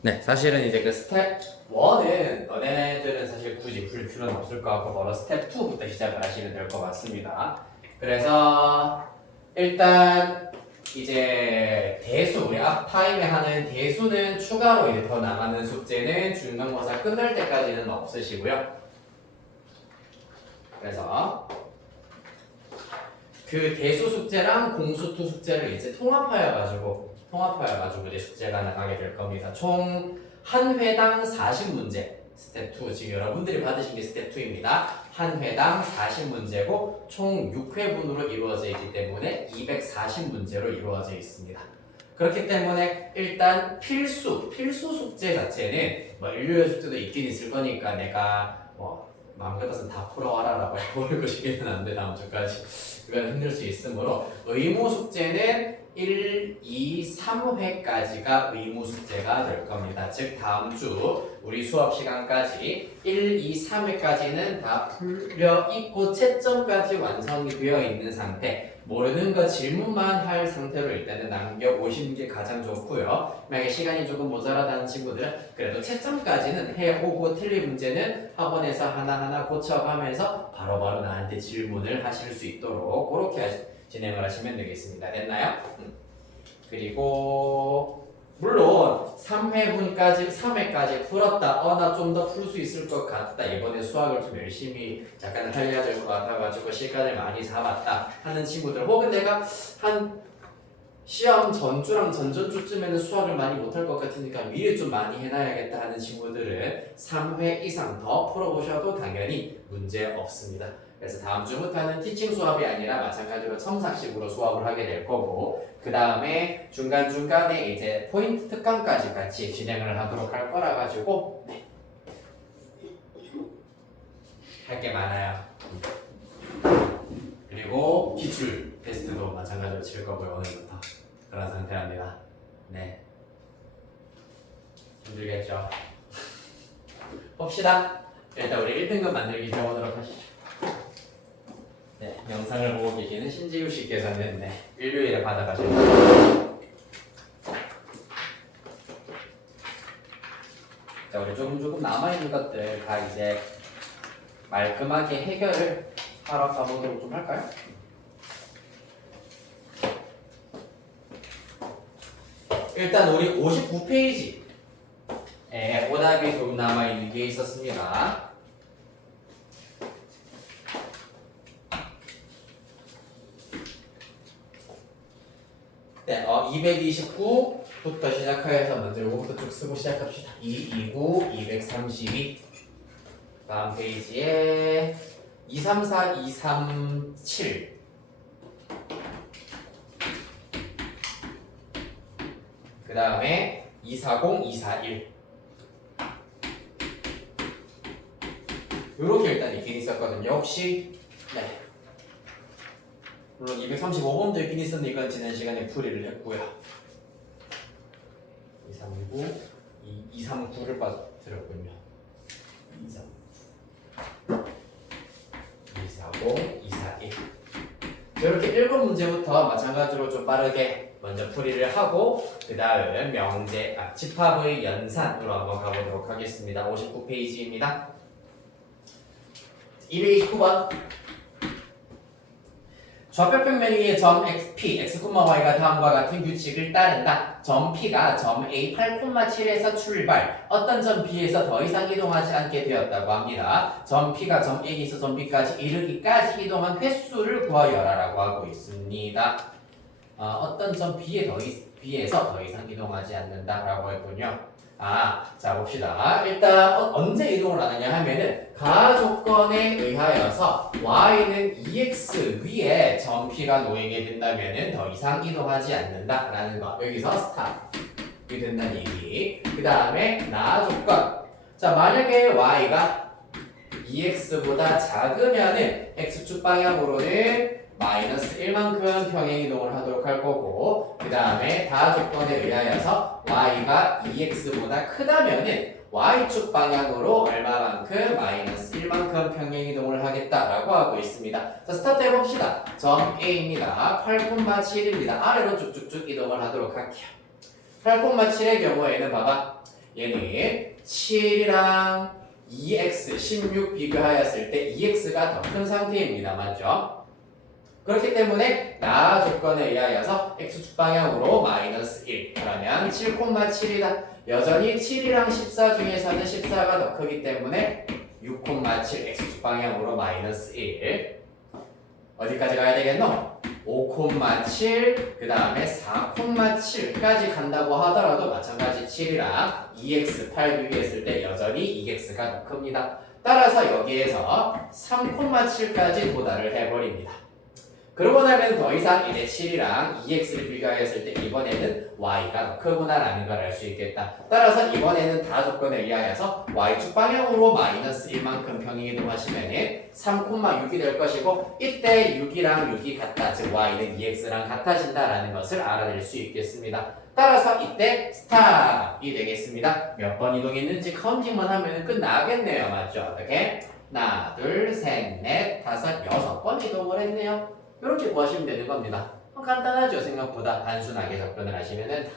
네, 사실은 이제 그 스텝 1은 너네들은 사실 굳이 풀 필요는 없을 것 같고 바로 스텝 2부터 시작을 하시면 될 것 같습니다. 그래서 일단 이제 대수, 우리 앞타임에 하는 대수는 추가로 이제 더 나가는 숙제는 중간고사 끝날 때까지는 없으시고요. 그래서 그 대수 숙제랑 공수2 숙제를 이제 통합하여가지고 이제 숙제가 나가게 될 겁니다. 총 한 회당 40문제. 스텝 2 지금 여러분들이 받으신 게 스텝 2입니다. 한 회당 40문제고 총 6회분으로 이루어져 있기 때문에 240문제로 이루어져 있습니다. 그렇기 때문에 일단 필수 숙제 자체는 뭐 인류의 숙제도 있긴 있을 거니까 내가 뭐 마음 같아서는 다 풀어와라라고 해버리고 싶기는 한데 다음 주까지 그건 힘들 수 있으므로 의무 숙제는 1, 2, 3회까지가 의무 숙제가 될 겁니다. 즉 다음 주 우리 수업 시간까지 1, 2, 3회까지는 다 풀려 있고 채점까지 완성이 되어 있는 상태, 모르는 거 질문만 할 상태로 일단은 남겨보시는 게 가장 좋고요. 만약에 시간이 조금 모자라다는 친구들은 그래도 채점까지는 해오고 틀린 문제는 학원에서 하나하나 고쳐가면서 바로바로 나한테 질문을 하실 수 있도록 그렇게 진행을 하시면 되겠습니다. 됐나요? 그리고 물론 3회까지 풀었다. 나 좀 더 풀 수 있을 것 같다. 이번에 수학을 좀 열심히 약간 하려야 될 것 같아가지고 시간을 많이 잡았다 하는 친구들, 혹은 내가 한 시험 전주랑 전전주쯤에는 수학을 많이 못할 것 같으니까 미리 좀 많이 해놔야겠다 하는 친구들은 3회 이상 더 풀어보셔도 당연히 문제 없습니다. 그래서 다음 주부터는 티칭 수업이 아니라 마찬가지로 첨삭식으로 수업을 하게 될 거고, 그 다음에 중간중간에 이제 포인트 특강까지 같이 진행을 하도록 할 거라 가지고 할 게 많아요. 그리고 기출 테스트도 마찬가지로 칠 거고요. 오늘부터 그런 상태랍니다. 네, 힘들겠죠? 봅시다. 일단 우리 1등급 만들기 배워보도록 하시죠. 네, 영상을 보고 계시는 신지우 씨께서는 네, 일요일에 받아가십니다. 자, 우리 조금 남아있는 것들 다 이제 말끔하게 해결을 하러 가보도록 좀 할까요? 일단 우리 59페이지에 오답이 조금 남아있는 게 있었습니다. 네, 229부터 시작해서 먼저 요거부터 쭉 쓰고 시작합시다. 229, 232. 다음 페이지에 234, 237. 그 다음에 240, 241. 요렇게 일단 있긴 있었거든요. 혹시 네, 물론 235번도 있긴 있었는데 이건 지난 시간에 풀이를 했고요. 239, 239를 빠뜨렸군요. 240, 241. 이렇게 7문제부터 마찬가지로 좀 빠르게 먼저 풀이를 하고 그 다음 명제, 집합의 연산으로 한번 가보도록 하겠습니다. 59페이지입니다. 229번. 좌표평면 위의 점 P, x, y가 다음과 같은 규칙을 따른다. 점 P가 점 A 8,7에서 출발, 어떤 점 B에서 더 이상 이동하지 않게 되었다고 합니다. 점 P가 점 A에서 점 B까지 이르기까지 이동한 횟수를 구하여라라고 하고 있습니다. 어떤 점 B에서 더 이상 이동하지 않는다라고 했군요. 자 봅시다. 일단 언제 이동을 하느냐 하면은 가조건에 의하여서 y는 2x 위에 점 P가 놓이게 된다면은 더 이상 이동하지 않는다라는 거. 여기서 스탑이 된다는 얘기. 그 다음에 나조건. 자, 만약에 y가 2x보다 작으면은 x축 방향으로는 마이너스 1만큼 평행이동을 하도록 할 거고, 그 다음에 다 조건에 의하여서 y가 2x보다 크다면은 y축 방향으로 얼마만큼 마이너스 1만큼 평행이동을 하겠다라고 하고 있습니다. 자, 스타트 해봅시다. 점 A입니다. 8,7입니다. 아래로 쭉쭉쭉 이동을 하도록 할게요. 8,7의 경우에는 봐봐. 얘는 7이랑 2x 16 비교하였을 때 2x가 더 큰 상태입니다. 맞죠? 그렇기 때문에 나 조건에 의하여서 x축 방향으로 마이너스 1 그러면 7,7이다. 여전히 7이랑 14 중에서는 14가 더 크기 때문에 6,7 x축 방향으로 마이너스 1 어디까지 가야 되겠노? 5,7 그 다음에 4,7까지 간다고 하더라도 마찬가지 7이랑 2x 8 비교했을 때 여전히 2x가 더 큽니다. 따라서 여기에서 3,7까지 도달을 해버립니다. 그러고 나면 더 이상 이제 7이랑 2x를 비교했을 때 이번에는 y가 더 크구나라는 걸 알 수 있겠다. 따라서 이번에는 다 조건에 의하여서 y축 방향으로 마이너스 1만큼 평행이동하시면 3,6이 될 것이고 이때 6이랑 6이 같다. 즉 y는 2x랑 같아진다라는 것을 알아낼 수 있겠습니다. 따라서 이때 스탑이 되겠습니다. 몇 번 이동했는지 카운팅만 하면 끝나겠네요. 맞죠? 어떻게? 하나, 둘, 셋, 넷, 다섯, 6번 이동을 했네요. 이렇게 구하시면 되는 겁니다. 간단하죠? 생각보다 단순하게 접근을 하시면은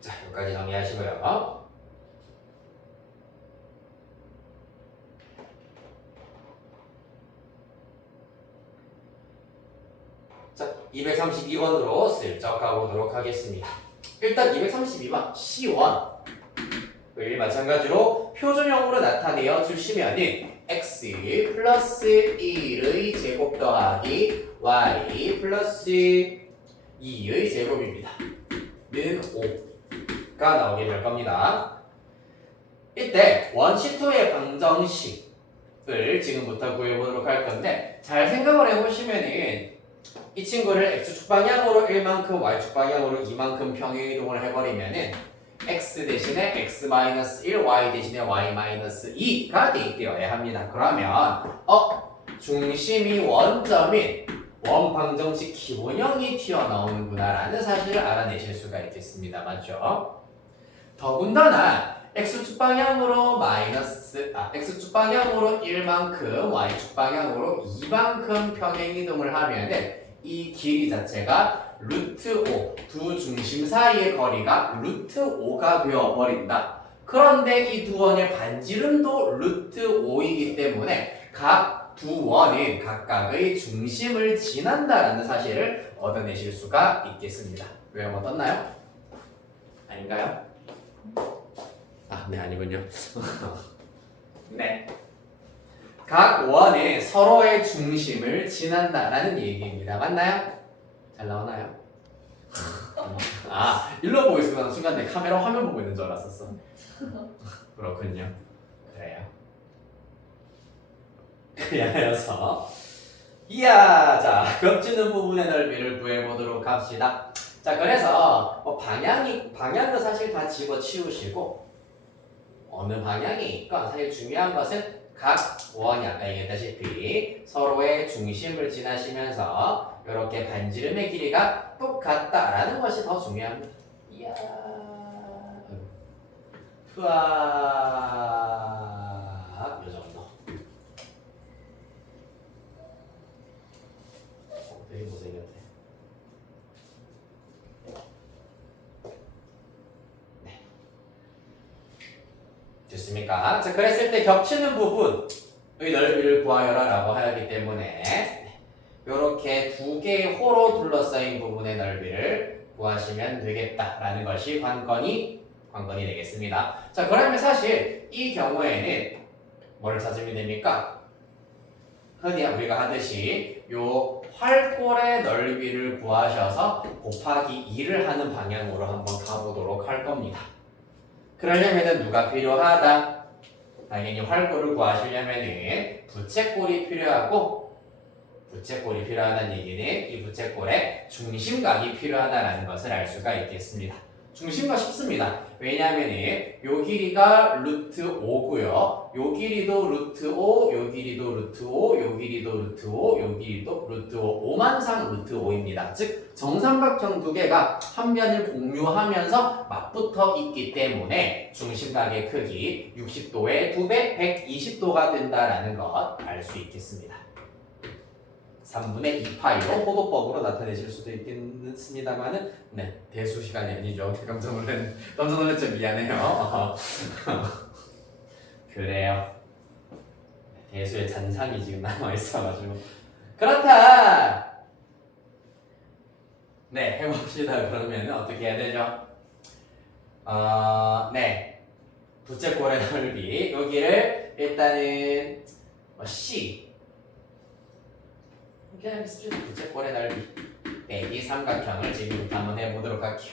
자, 여기까지 정리하시고요. 자, 232번으로 슬쩍 가보도록 하겠습니다. 일단 232번 C1을 마찬가지로 표준형으로 나타내어 주시면은 x 플러스 1의 제곱 더하기 y 플러스 2의 제곱입니다. 는 5가 나오게 될 겁니다. 이때 원시2의 방정식을 지금부터 구해보도록 할 건데 잘 생각을 해보시면은 이 친구를 x축 방향으로 1만큼 y축 방향으로 2만큼 평행이동을 해버리면은 x 대신에 x-1, y 대신에 y-2가 대입되어야 합니다. 그러면 중심이 원점인 원방정식 기본형이 튀어나오는구나 라는 사실을 알아내실 수가 있겠습니다. 맞죠? 더군다나 x축 방향으로 x축 방향으로 1만큼 y축 방향으로 2만큼 평행이동을 하면은 이 길이 자체가 루트 5, 두 중심 사이의 거리가 루트 5가 되어버린다. 그런데 이 두 원의 반지름도 루트 5이기 때문에 각 두 원은 각각의 중심을 지난다라는 사실을 얻어내실 수가 있겠습니다. 외워 떴나요? 아닌가요? 네, 아니군요. 네. 각 원은 서로의 중심을 지난다라는 얘기입니다. 맞나요? 잘 나오나요? 일로 보고 있으면 순간 내 카메라 화면 보고 있는 줄 알았었어. 그렇군요. 그래요. 그래서 자, 겹치는 부분의 넓이를 구해보도록 합시다. 자, 그래서 방향도 사실 다 집어치우시고 어느 방향이 있건 사실 중요한 것은 각 원이 아까 얘기했다시피 서로의 중심을 지나시면서 이렇게 반지름의 길이가 똑같다라는 것이 더 중요합니다. 이야, 요 정도. 되게 못생겼네. 네. 됐습니까? 자, 그랬을 때 겹치는 부분의 넓이를 구하여라 라고 하기 때문에 이렇게 두 개의 호로 둘러싸인 부분의 넓이를 구하시면 되겠다라는 것이 관건이 되겠습니다. 자, 그러면 사실 이 경우에는 뭘 찾으면 됩니까? 흔히 우리가 하듯이 요 활골의 넓이를 구하셔서 곱하기 2를 하는 방향으로 한번 가보도록 할 겁니다. 그러려면 누가 필요하다? 당연히 활골을 구하시려면 부채꼴이 필요하고 부채꼴이 필요하다는 얘기는 이 부채꼴에 중심각이 필요하다는 것을 알 수가 있겠습니다. 중심과 쉽습니다. 왜냐하면 요 길이가 루트 5고요. 요 길이도 루트 5, 요 길이도 루트 5, 요 길이도 루트 5, 요 길이도 루트 5. 5만상 루트 5입니다. 즉 정삼각형 두 개가 한 면을 공유하면서 맞붙어 있기 때문에 중심각의 크기 60도의 2배 120도가 된다라는 것 알 수 있겠습니다. 3분의 2파이로 호도법으로 나타내실 수도 있겠습니다만은 네, 대수 시간이 아니죠. 깜짝 놀랐죠. 미안해요. 그래요. 대수의 잔상이 지금 남아있어가지고 그렇다! 네, 해봅시다. 그러면 어떻게 해야 되죠? 네. 부채꼴의 넓이 여기를 일단은 C 그냥 부채꼴의 넓이 빼기 삼각형을 지금부터 한번 해보도록 할게요.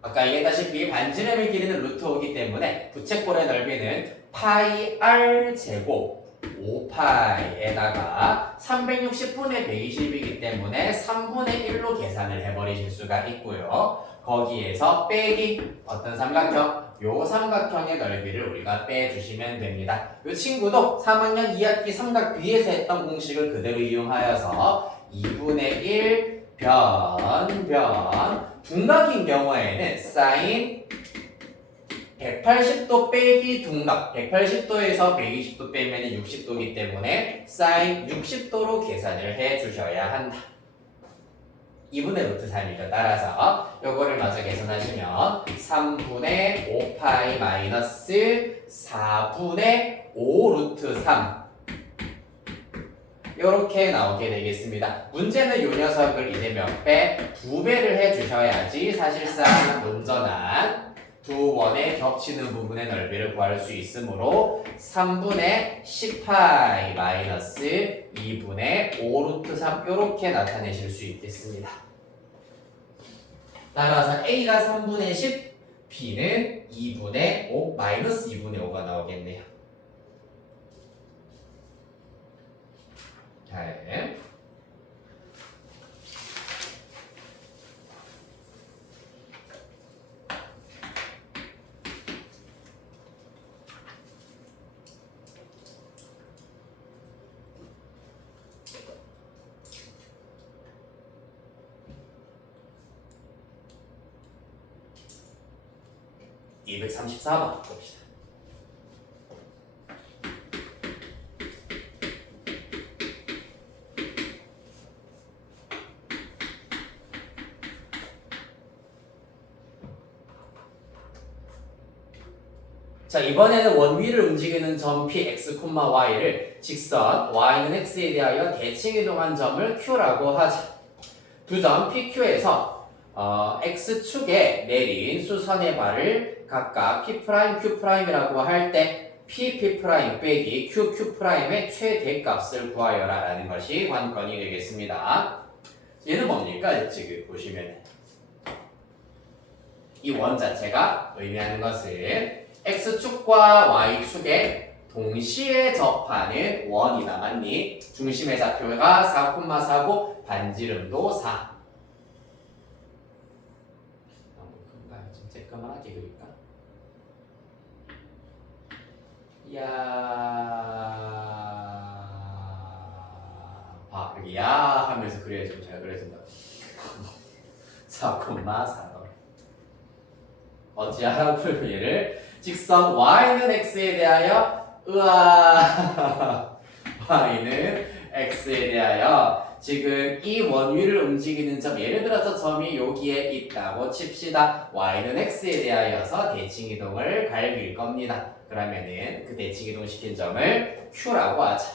아까 얘기했다시피 반지름의 길이는 루트 5이기 때문에 부채꼴의 넓이는 파이 r 제곱 5파이에다가 360분의 120이기 때문에 3분의 1로 계산을 해버리실 수가 있고요. 거기에서 빼기 어떤 삼각형? 요 삼각형의 넓이를 우리가 빼주시면 됩니다. 요 친구도 3학년 2학기 삼각 B에서 했던 공식을 그대로 이용하여서 2분의 1 변 둔각인 경우에는 사인 180도 빼기 둔각 180도에서 120도 빼면 60도이기 때문에 사인 60도로 계산을 해주셔야 한다. 2분의 루트 3이죠. 따라서 요거를 마저 계산하시면 3분의 5파이 마이너스 4분의 5 루트 3 요렇게 나오게 되겠습니다. 문제는 요 녀석을 이제 몇 배? 2배를 해주셔야지 사실상 온전한 두 원의 겹치는 부분의 넓이를 구할 수 있으므로 3분의 10파이 마이너스 2분의 5 루트 3 요렇게 나타내실 수 있겠습니다. 따라서 A가 3분의 10, B는 2분의 5 마이너스 2분의 5가 나오겠네요. 네. (234번) 봅시다. 자, 이번에는 원위를 움직이는 점 P, X, Y를 직선 Y는 X에 대하여 대칭 이동한 점을 Q라고 하자. 두 점 PQ에서 X축에 내린 수선의 발을 각각 P', Q'이라고 할 때 P, P' 빼기 Q, Q'의 최대값을 구하여라 라는 것이 관건이 되겠습니다. 얘는 뭡니까? 지금 보시면 이 원 자체가 의미하는 것은 X축과 Y축에 동시에 접하는 원이다. 맞니? 중심의 좌표가 4,4고 반지름도 4. 너무 큰가요? 좀 쬐끄만하게 그릴까? 야, 봐, 여기 야 하면서 그려야지. 제가 그려준다. 4,4. 어찌하라고 얘를 직선 y는 x에 대하여 y는 x에 대하여 지금 이 원위를 움직이는 점 예를 들어서 점이 여기에 있다고 칩시다. y는 x에 대하여서 대칭 이동을 갈길 겁니다. 그러면은 그 대칭 이동 시킨 점을 q라고 하자.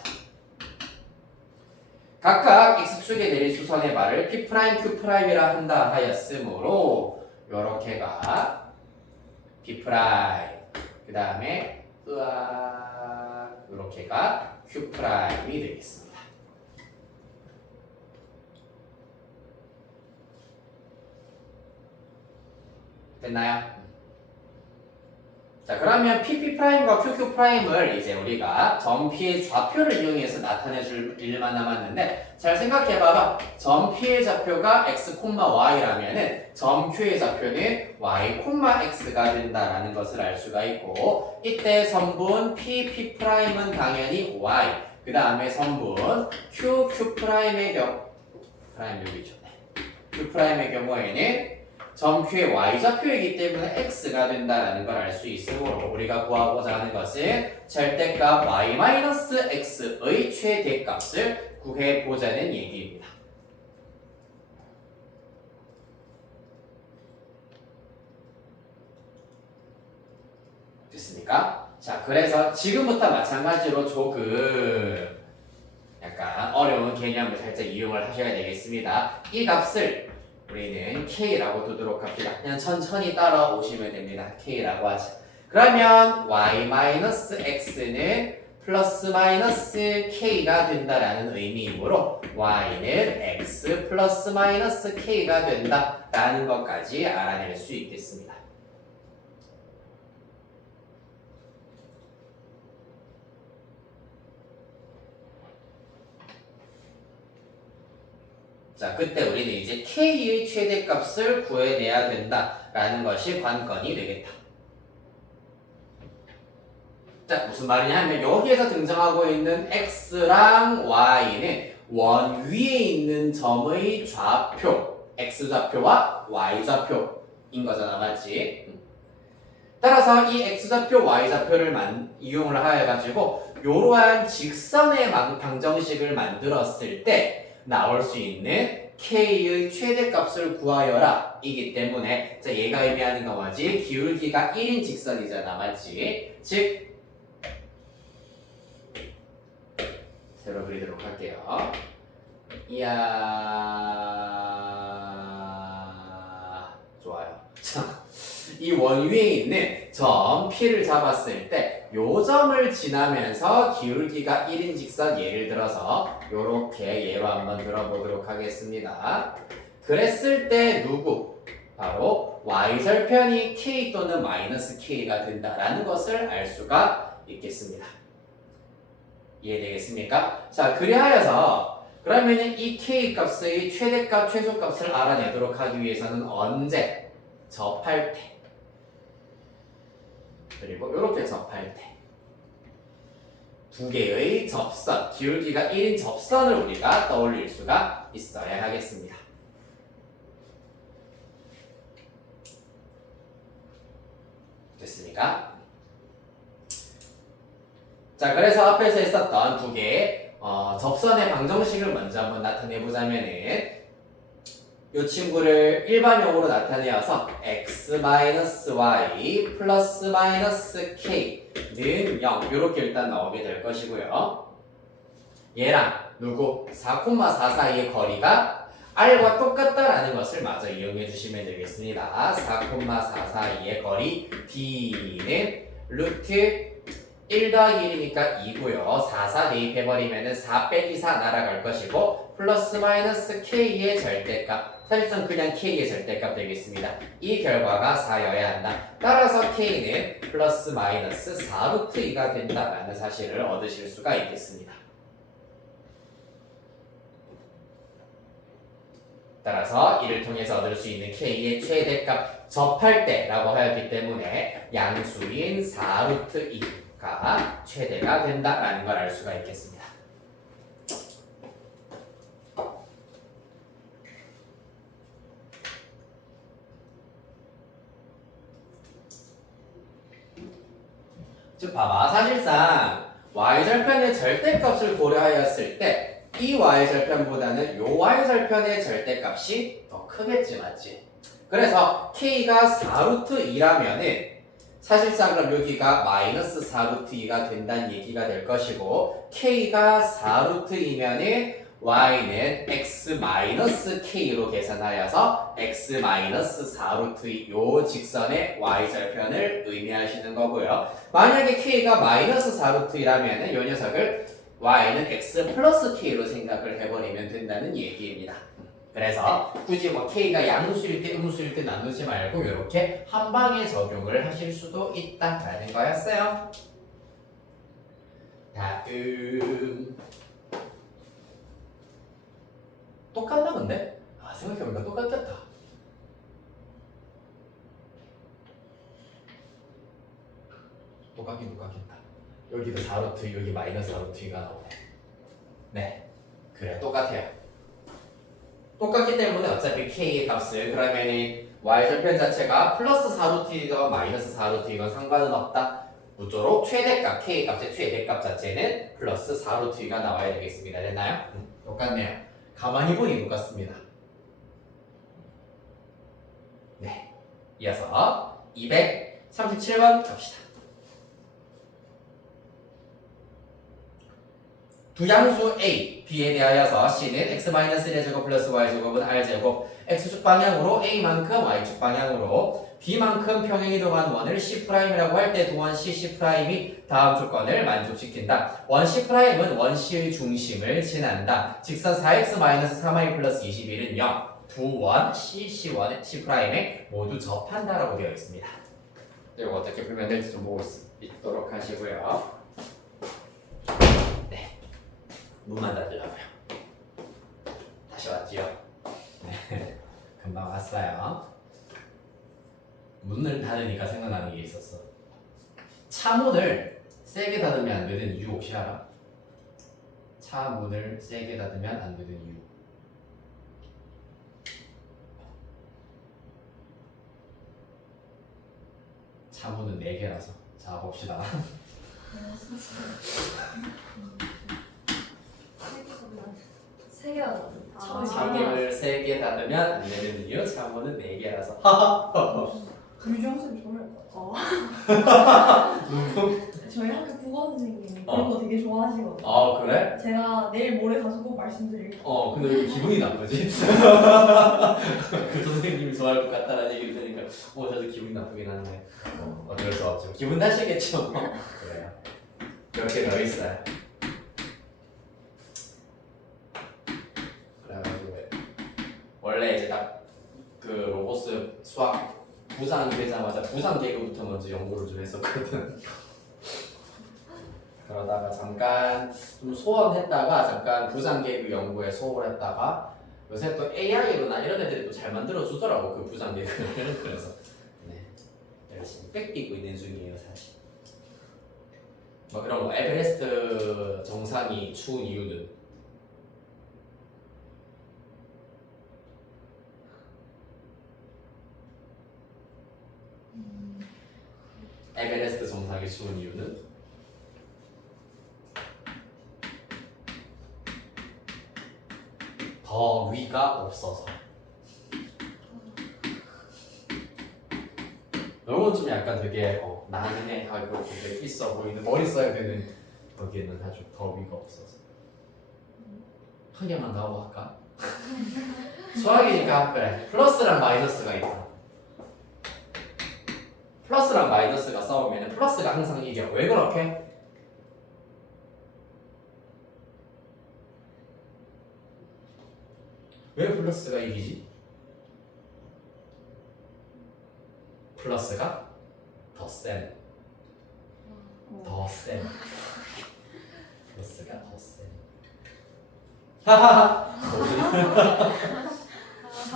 각각 x축에 내린 수선의 발을 P', Q'이라 한다 하였으므로 요렇게가 P', 그 다음에 요렇게가 Q'이 되겠습니다. 됐나요? 자, 그러면 pp''과 qq''을 이제 우리가 점 P의 좌표를 이용해서 나타내줄 일만 남았는데, 잘 생각해봐봐. 점 P의 좌표가 x, y라면은 점 Q의 좌표는 y, x가 된다라는 것을 알 수가 있고, 이때 선분 pp''은 당연히 y, 그 다음에 선분 qq'의 경우, 프라임 여기 있죠. q'의 경우에는 점 Q의 y좌표이기 때문에 x가 된다는 걸 알 수 있으므로 우리가 구하고자 하는 것은 절대값 y-x의 최대값을 구해보자는 얘기입니다. 됐습니까? 자, 그래서 지금부터 마찬가지로 조금 약간 어려운 개념을 살짝 이용을 하셔야 되겠습니다. 이 값을 우리는 K라고 두도록 합시다. 그냥 천천히 따라오시면 됩니다. K라고 하죠. 그러면 y-x는 플러스 마이너스 K가 된다라는 의미이므로 y는 x 플러스 마이너스 K가 된다라는 것까지 알아낼 수 있겠습니다. 자, 그때 우리는 이제 K의 최대값을 구해내야 된다라는 것이 관건이 되겠다. 자, 무슨 말이냐 하면 여기에서 등장하고 있는 X랑 Y는 원 위에 있는 점의 좌표, X좌표와 Y좌표인 거잖아, 맞지? 따라서 이 X좌표, Y좌표를 이용을 하여가지고 이러한 직선의 방정식을 만들었을 때 나올 수 있는 K의 최대값을 구하여라 이기 때문에, 자, 얘가 의미하는 건 뭐지? 기울기가 1인 직선이잖아, 맞지? 즉 새로 그리도록 할게요. 이야, 좋아요. 이 원 위에 있는 점 P를 잡았을 때 요 점을 지나면서 기울기가 1인 직선, 예를 들어서 요렇게 예로 한번 들어보도록 하겠습니다. 그랬을 때 누구? 바로 y절편이 k 또는 마이너스 k가 된다라는 것을 알 수가 있겠습니다. 이해되겠습니까? 자, 그리하여서 그러면 이 k 값의 최대값, 최소값을 알아내도록 하기 위해서는 언제? 접할 때, 그리고 이렇게 접할 때 두 개의 접선, 기울기가 1인 접선을 우리가 떠올릴 수가 있어야 하겠습니다. 됐습니까? 자, 그래서 앞에서 했었던 두 개의 접선의 방정식을 먼저 한번 나타내보자면은 이 친구를 일반형으로 나타내어서 x-y 플러스 마이너스 k는 0 이렇게 일단 나오게 될 것이고요. 얘랑 누구? 4,4 사이의 거리가 r과 똑같다라는 것을 마저 이용해 주시면 되겠습니다. 4,4 사이의 거리 d는 루트 1 더하기 1이니까 2고요. 4, 4 대입해버리면 4 빼기 4 날아갈 것이고, 플러스 마이너스 k의 절대값, 사실상 그냥 k의 절대값 되겠습니다. 이 결과가 4여야 한다. 따라서 k는 플러스 마이너스 4루트 2가 된다라는 사실을 얻으실 수가 있겠습니다. 따라서 이를 통해서 얻을 수 있는 k의 최대값 접할 때라고 하였기 때문에 양수인 4루트 2가 최대가 된다라는 걸 알 수가 있겠습니다. 즉 봐봐, 사실상 y절편의 절대값을 고려하였을 때 이 y절편보다는 요 y절편의 절대값이 더 크겠지, 맞지? 그래서 k가 4루트 2라면은 사실상 그럼 여기가 마이너스 4루트 2가 된다는 얘기가 될 것이고, k가 4루트 2면은 y는 x 마이너스 k로 계산하여서 x 마이너스 4루트 2 요 직선의 y절편을 의미하시는 거고요. 만약에 k가 마이너스 4루트 2라면은 요 녀석을 y는 x 플러스 k로 생각을 해버리면 된다는 얘기입니다. 그래서 굳이 뭐 K가 양수일 때 음수일 때 나누지 말고 이렇게 한 방에 적용을 하실 수도 있다라는 거였어요. 다음 똑같나 근데? 아 생각해보니까 똑같겠다. 똑같겠다. 여기도 4루트 여기 마이너스 4루트가 나오네. 네 그래 똑같아요. 똑같기 때문에 어차피 K의 값을 그러면은 Y절편 자체가 플러스 4루트이건 마이너스 4루트이건 상관은 없다. 무조록 최대값 K 값의 최대값 자체는 플러스 4루트가 나와야 되겠습니다. 됐나요? 똑같네요. 가만히 보니 똑같습니다. 네 이어서 237번 갑시다. 두 양수 A, B에 대하여서 C는 x-1제곱 플러스 y제곱은 r제곱 x축 방향으로 A만큼 y축 방향으로 B만큼 평행이동한 원을 C'이라고 할 때 도원 C'C'이 다음 조건을 만족시킨다. 원 C'은 원 C의 중심을 지난다. 직선 4x-3y 플러스 21은 0. 두 원 C, C원 C'에 모두 접한다라고 되어 있습니다. 이거 어떻게 풀면 될지 좀 보고 있도록 하시고요. 눈만 닫으려고요. 다시 왔지요? 네, 금방 왔어요. 문을 닫으니까 생각나는 게 있었어. 차문을 세게 닫으면 안 되는 이유 혹시 알아? 차문을 세게 닫으면 안 되는 이유. 차문은 4개라서. 자 봅시다. 차문을 3개 닫으면 안 되는 이유. 차문은 4개라서. 유정쌤 좋아할 것 누구? 저희 학교 국어 선생님이 그런 거 되게 좋아하시거든요. 아 그래? 제가 내일 모레 가서 꼭 말씀드릴게요. 근데 왜 기분이 나쁘지? 그 선생님이 좋아할 것 같다라는 얘기를 들으니까 저도 기분이 나쁘긴 하네. 어쩔 수 없죠. 기분 탓이겠죠. 그래요. 그렇게 되어 있어요. 그래가지고 원래 이제 딱 그 로고스 수학 부상 되자마자 부상 개그부터 먼저 연구를 좀 했었거든. 그러다가 잠깐 좀 소원했다가 잠깐 부상 개그 연구에 소홀했다가 요새 또 AI로나 이런 애들이 또 잘 만들어 주더라고 그 부상 개그를. 그래서 네 열심히 뺏기고 있는 중이에요 사실. 뭐 그런 거 에베레스트 정상이 추운 이유는 에베레스트 정상이 추운 이유는 더 위가 없어서. 이건 좀 약간 되게 나는 하고 되게 있어 보이는 머리 써야 되는 거기에는 아주 더 위가 없어서. 한 개만 더 하고 할까? 수학이니까 그래. 플러스랑 마이너스가 있다. 플러스랑 마이너스가 싸우면 플러스가 항상 이겨. 왜 그렇게? 왜 플러스가 이기지? 플러스가 더 센. 더 센. 플러스가 더 센. 하하하.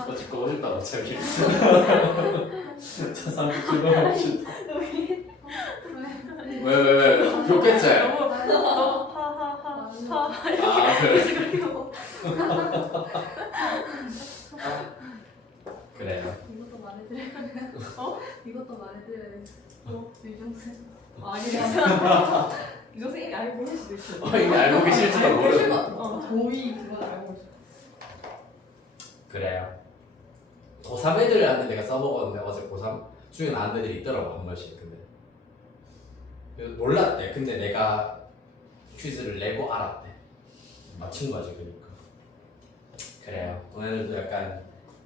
어쨌든 오셨다 어차피. 저 30분 오셨다. 왜? 좋겠지? 아 그래. 그래요. 이것도 마음에 들어요. 이것도 마음에 들어요. 유정쌤. 아니야. 유정쌤이 알고 모를 수도 있어. 이미 알고 계실지도 모르고. 저희 그걸 알고 있어. 그래요. 고3 애들한테 내가 써먹었는데 어제 고3 중에 나온 애들이 있더라고 한 번씩. 근데 몰랐대. 근데 내가 퀴즈를 내고 알았대. 맞춘 거지 그러니까. 그래요. 오늘도 약간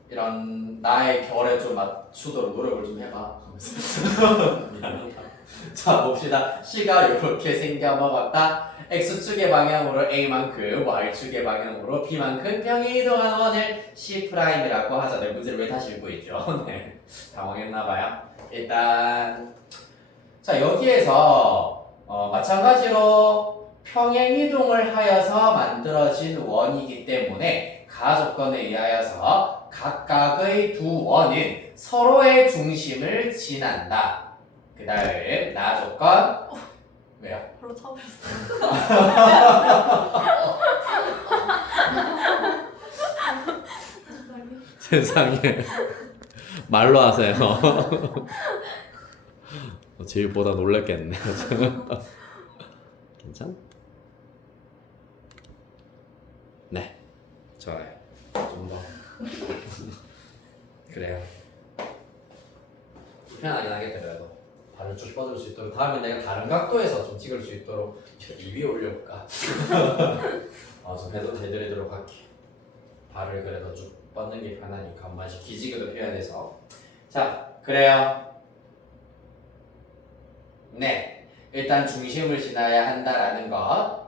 이런 나의 결에 좀 맞추도록 노력을 좀 해봐. 미안하다. 자 봅시다. C가 이렇게 생겨 먹었다. X축의 방향으로 A만큼, Y축의 방향으로 B만큼 평행 이동한 원을 C'이라고 하자. 네, 문제를 왜 다시 읽고 있죠? 네, 당황했나봐요. 일단 자 여기에서 마찬가지로 평행 이동을 하여서 만들어진 원이기 때문에 가조건에 의하여서 각각의 두 원은 서로의 중심을 지난다. 그 다음 나조건 왜요? 별로 차오셨어요. 세상에 말로 하세요. 제일보다 놀랬겠네. 괜찮? 네, 좋아요. 좀 더 그래요. 편하긴 하겠다 그래도. 발을 쭉 뻗을 수 있도록 다음에 내가 다른 각도에서 좀 찍을 수 있도록 이 위에 올려볼까? 좀 해도 해드리도록 할게. 발을 그래도 쭉 뻗는 게 편하니까 한 번씩 기지개도 펴야 돼서. 자, 그래요. 네, 일단 중심을 지나야 한다라는 것.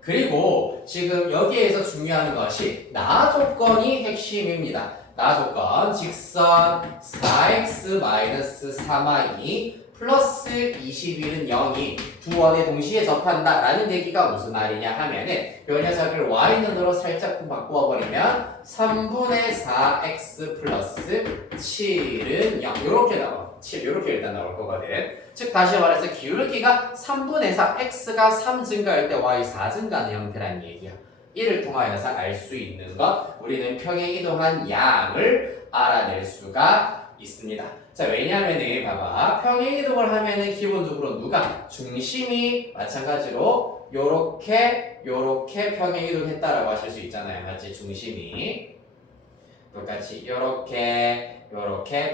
그리고 지금 여기에서 중요한 것이 나 조건이 핵심입니다. 나 조건 직선 4x-3y 플러스 21은 0이 두 원에 동시에 접한다 라는 얘기가 무슨 말이냐 하면은 이 녀석을 y는으로 살짝 바꾸어버리면 3분의 4x 플러스 7은 0 이렇게 나와. 7 이렇게 일단 나올 거거든. 즉 다시 말해서 기울기가 3분의 4 x가 3 증가할 때 y 4 증가하는 형태라는 얘기야. 이를 통하여서 알 수 있는 것, 우리는 평행 이동한 양을 알아낼 수가 있습니다. 자, 왜냐하면은 봐봐, 평행 이동을 하면은 기본적으로 누가 중심이 마찬가지로 요렇게 평행 이동했다라고 하실 수 있잖아요, 맞지? 중심이 똑같이 요렇게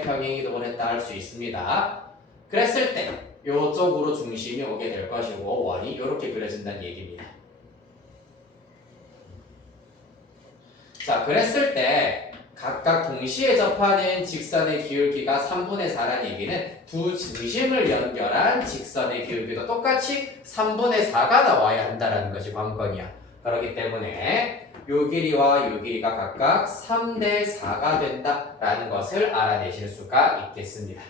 평행 이동을 했다 할 수 있습니다. 그랬을 때 요쪽으로 중심이 오게 될 것이고 원이 요렇게 그려진다는 얘기입니다. 자, 그랬을 때 각각 동시에 접하는 직선의 기울기가 3분의 4라는 얘기는 두 중심을 연결한 직선의 기울기도 똑같이 3분의 4가 나와야 한다는 것이 관건이야. 그렇기 때문에 요 길이와 요 길이가 각각 3대 4가 된다라는 것을 알아내실 수가 있겠습니다.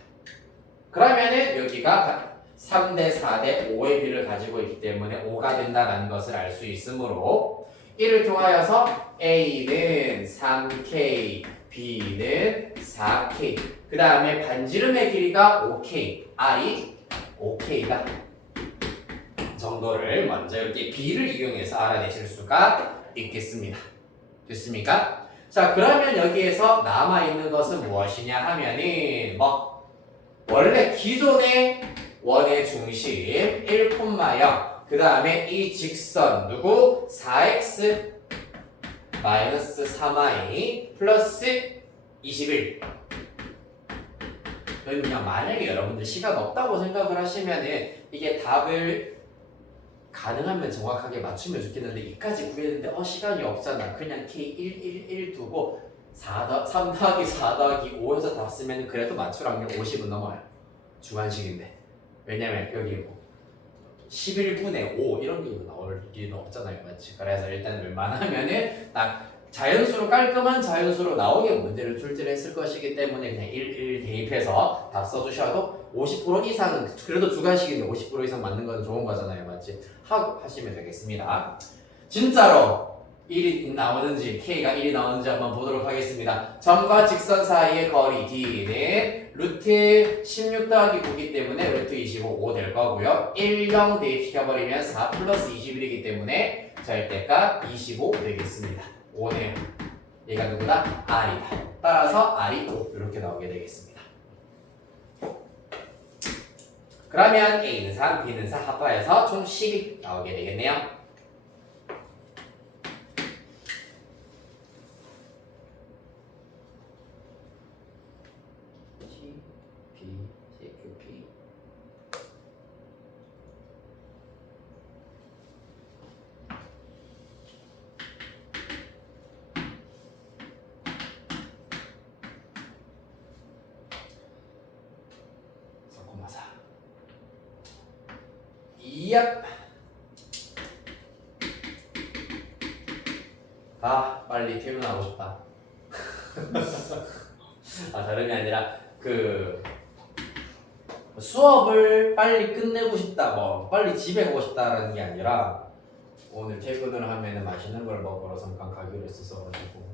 그러면은 여기가 3대 4대 5의 비를 가지고 있기 때문에 5가 된다는 것을 알 수 있으므로 이를 통하여서 A는 3K, B는 4K 그 다음에 반지름의 길이가 5K, R이 5K다 정도를 먼저 이렇게 B를 이용해서 알아내실 수가 있겠습니다. 됐습니까? 자, 그러면 여기에서 남아있는 것은 무엇이냐 하면은 원래 기존의 원의 중심 1,0 그 다음에 이 직선 누구? 4x 마이너스 3y 플러스 21 그냥 만약에 여러분들 시간 없다고 생각을 하시면은 이게 답을 가능하면 정확하게 맞추면 좋겠는데 이까지 구했는데 시간이 없잖아. 그냥 K111 두고 3 더하기 4 더하기 5에서 답 쓰면 그래도 맞출 확률 50은 넘어요. 주관식인데 왜냐면 여기 11분의 5 이런 게 나올 일은 없잖아요, 맞지? 그래서 일단 웬만하면은 딱 자연수로 깔끔한 자연수로 나오게 문제를 출제를 했을 것이기 때문에 그냥 1 대입해서 답 써주셔도 50% 이상은 그래도 주관식인데 50% 이상 맞는 건 좋은 거잖아요, 맞지? 하고 하시면 되겠습니다. 진짜로 1이 나오는지 K가 1이 나오는지 한번 보도록 하겠습니다. 점과 직선 사이의 거리 D는 루트 16 더하기 9이기 때문에 루트 25 될 거고요. 1, 0 대입시켜버리면 4 플러스 21이기 때문에 절대값 25 되겠습니다. 5네요. 얘가 누구다? R이다. 따라서 R이 5 이렇게 나오게 되겠습니다. 그러면 A는 3, B는 4 합하여서 총 10이 나오게 되겠네요. 이야. 아 빨리 퇴근하고 싶다. 아 다름이 아니라 그 수업을 빨리 끝내고 싶다, 뭐 빨리 집에 가고 싶다라는 게 아니라 오늘 퇴근을 하면은 맛있는 걸 먹으러 잠깐 가기로 했었어가지고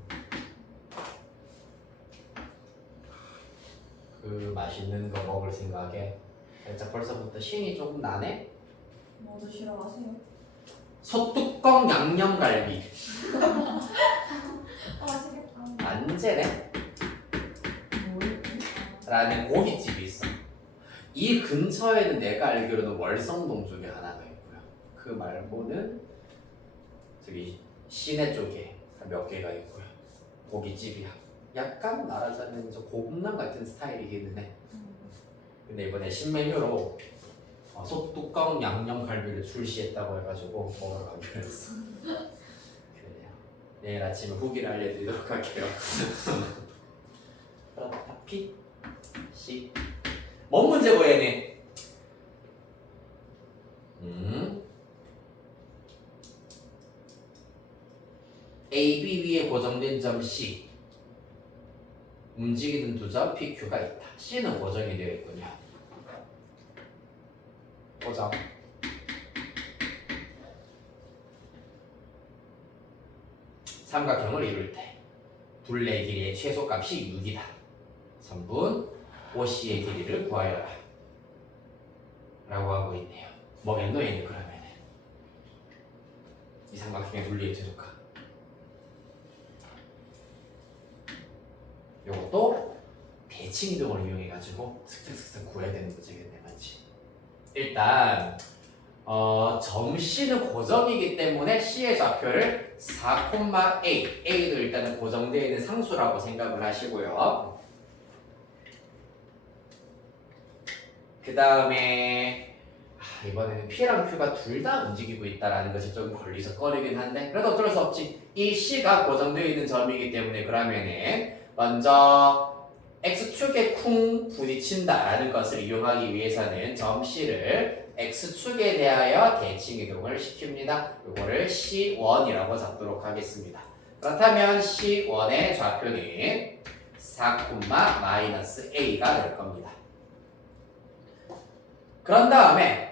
그 맛있는 거 먹을 생각에 살짝 벌써부터 신이 조금 나네. 뭐 드시러 가세요? 소뚜껑 양념갈비. 맛있겠다. 안제네 뭘? 라는 고깃집이 있어. 이 근처에는 내가 알기로는 월성동 쪽에 하나가 있고요. 그 말고는 저기 시내 쪽에 몇 개가 있고요. 고깃집이야. 약간 말하자면 저 고급남 같은 스타일이기는 해. 근데 이번에 신메뉴로 소뚜껑 양념갈비를 출시했다고 해가지고 먹으러 가기로 했어. 그래요. 내일 아침에 후기를 알려드리도록 할게요. 그렇다. 피, 시. 뭔 문제고 얘네? A, B 위에 고정된 점 C. 움직이는 두 점 P, Q가 있다. C는 고정이 되어 있군요. 고정. 삼각형을 이룰 때 둘레 길이의 최소값이 6이다. 3분 OC의 길이를 구하여라 라고 하고 있네요. 뭐겠노 얘는 그러면은 이 삼각형의 둘레의 최소값. 요것도 대칭 이동을 이용해가지고 슥슥슥슥 구해야 되는 문제겠네, 맞지? 일단 점 C는 고정이기 때문에 C의 좌표를 4,A, A도 일단은 고정되어 있는 상수라고 생각을 하시고요. 그 다음에 이번에는 P랑 Q가 둘 다 움직이고 있다는 것이 좀 걸리적거리긴 한데 그래도 어쩔 수 없지. 이 C가 고정되어 있는 점이기 때문에 그러면은 먼저 X축에 쿵 부딪힌다라는 것을 이용하기 위해서는 점 C를 X축에 대하여 대칭 이동을 시킵니다. 이거를 C1이라고 잡도록 하겠습니다. 그렇다면 C1의 좌표는 4,-A가 될 겁니다. 그런 다음에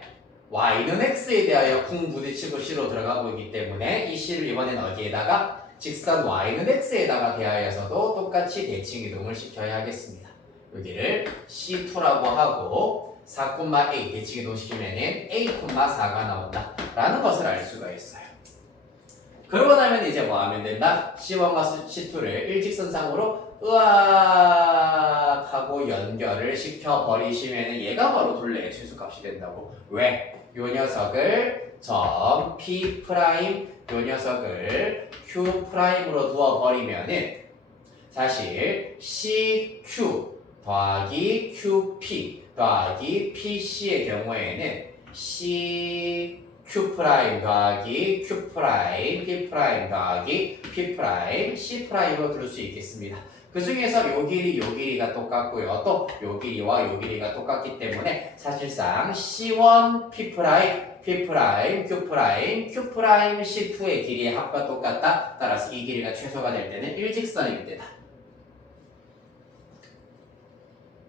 Y는 X에 대하여 쿵 부딪히고 C로 들어가고 있기 때문에 이 C를 이번엔 어디에다가 직선 Y는 X에다가 대하여서도 똑같이 대칭 이동을 시켜야 하겠습니다. 여기를 C2라고 하고 4,A 대칭 이동 시키면은 A,4가 나온다 라는 것을 알 수가 있어요. 그러고 나면 이제 뭐 하면 된다? C1과 C2를 일직선상으로 으악 하고 연결을 시켜버리시면은 얘가 바로 둘레의 최소값이 된다고. 왜? 요 녀석을 점 P', 요 녀석을 Q'으로 두어버리면은 사실 CQ 더하기 QP 더하기 PC의 경우에는 CQ' 더하기 Q', P' 더하기 P', C'으로 들을 수 있겠습니다. 그 중에서 요 길이가 똑같고요. 또 요 길이와 요 길이가 똑같기 때문에 사실상 C1, P', P', Q', C2의 길이의 합과 똑같다. 따라서 이 길이가 최소가 될 때는 일직선일 때다.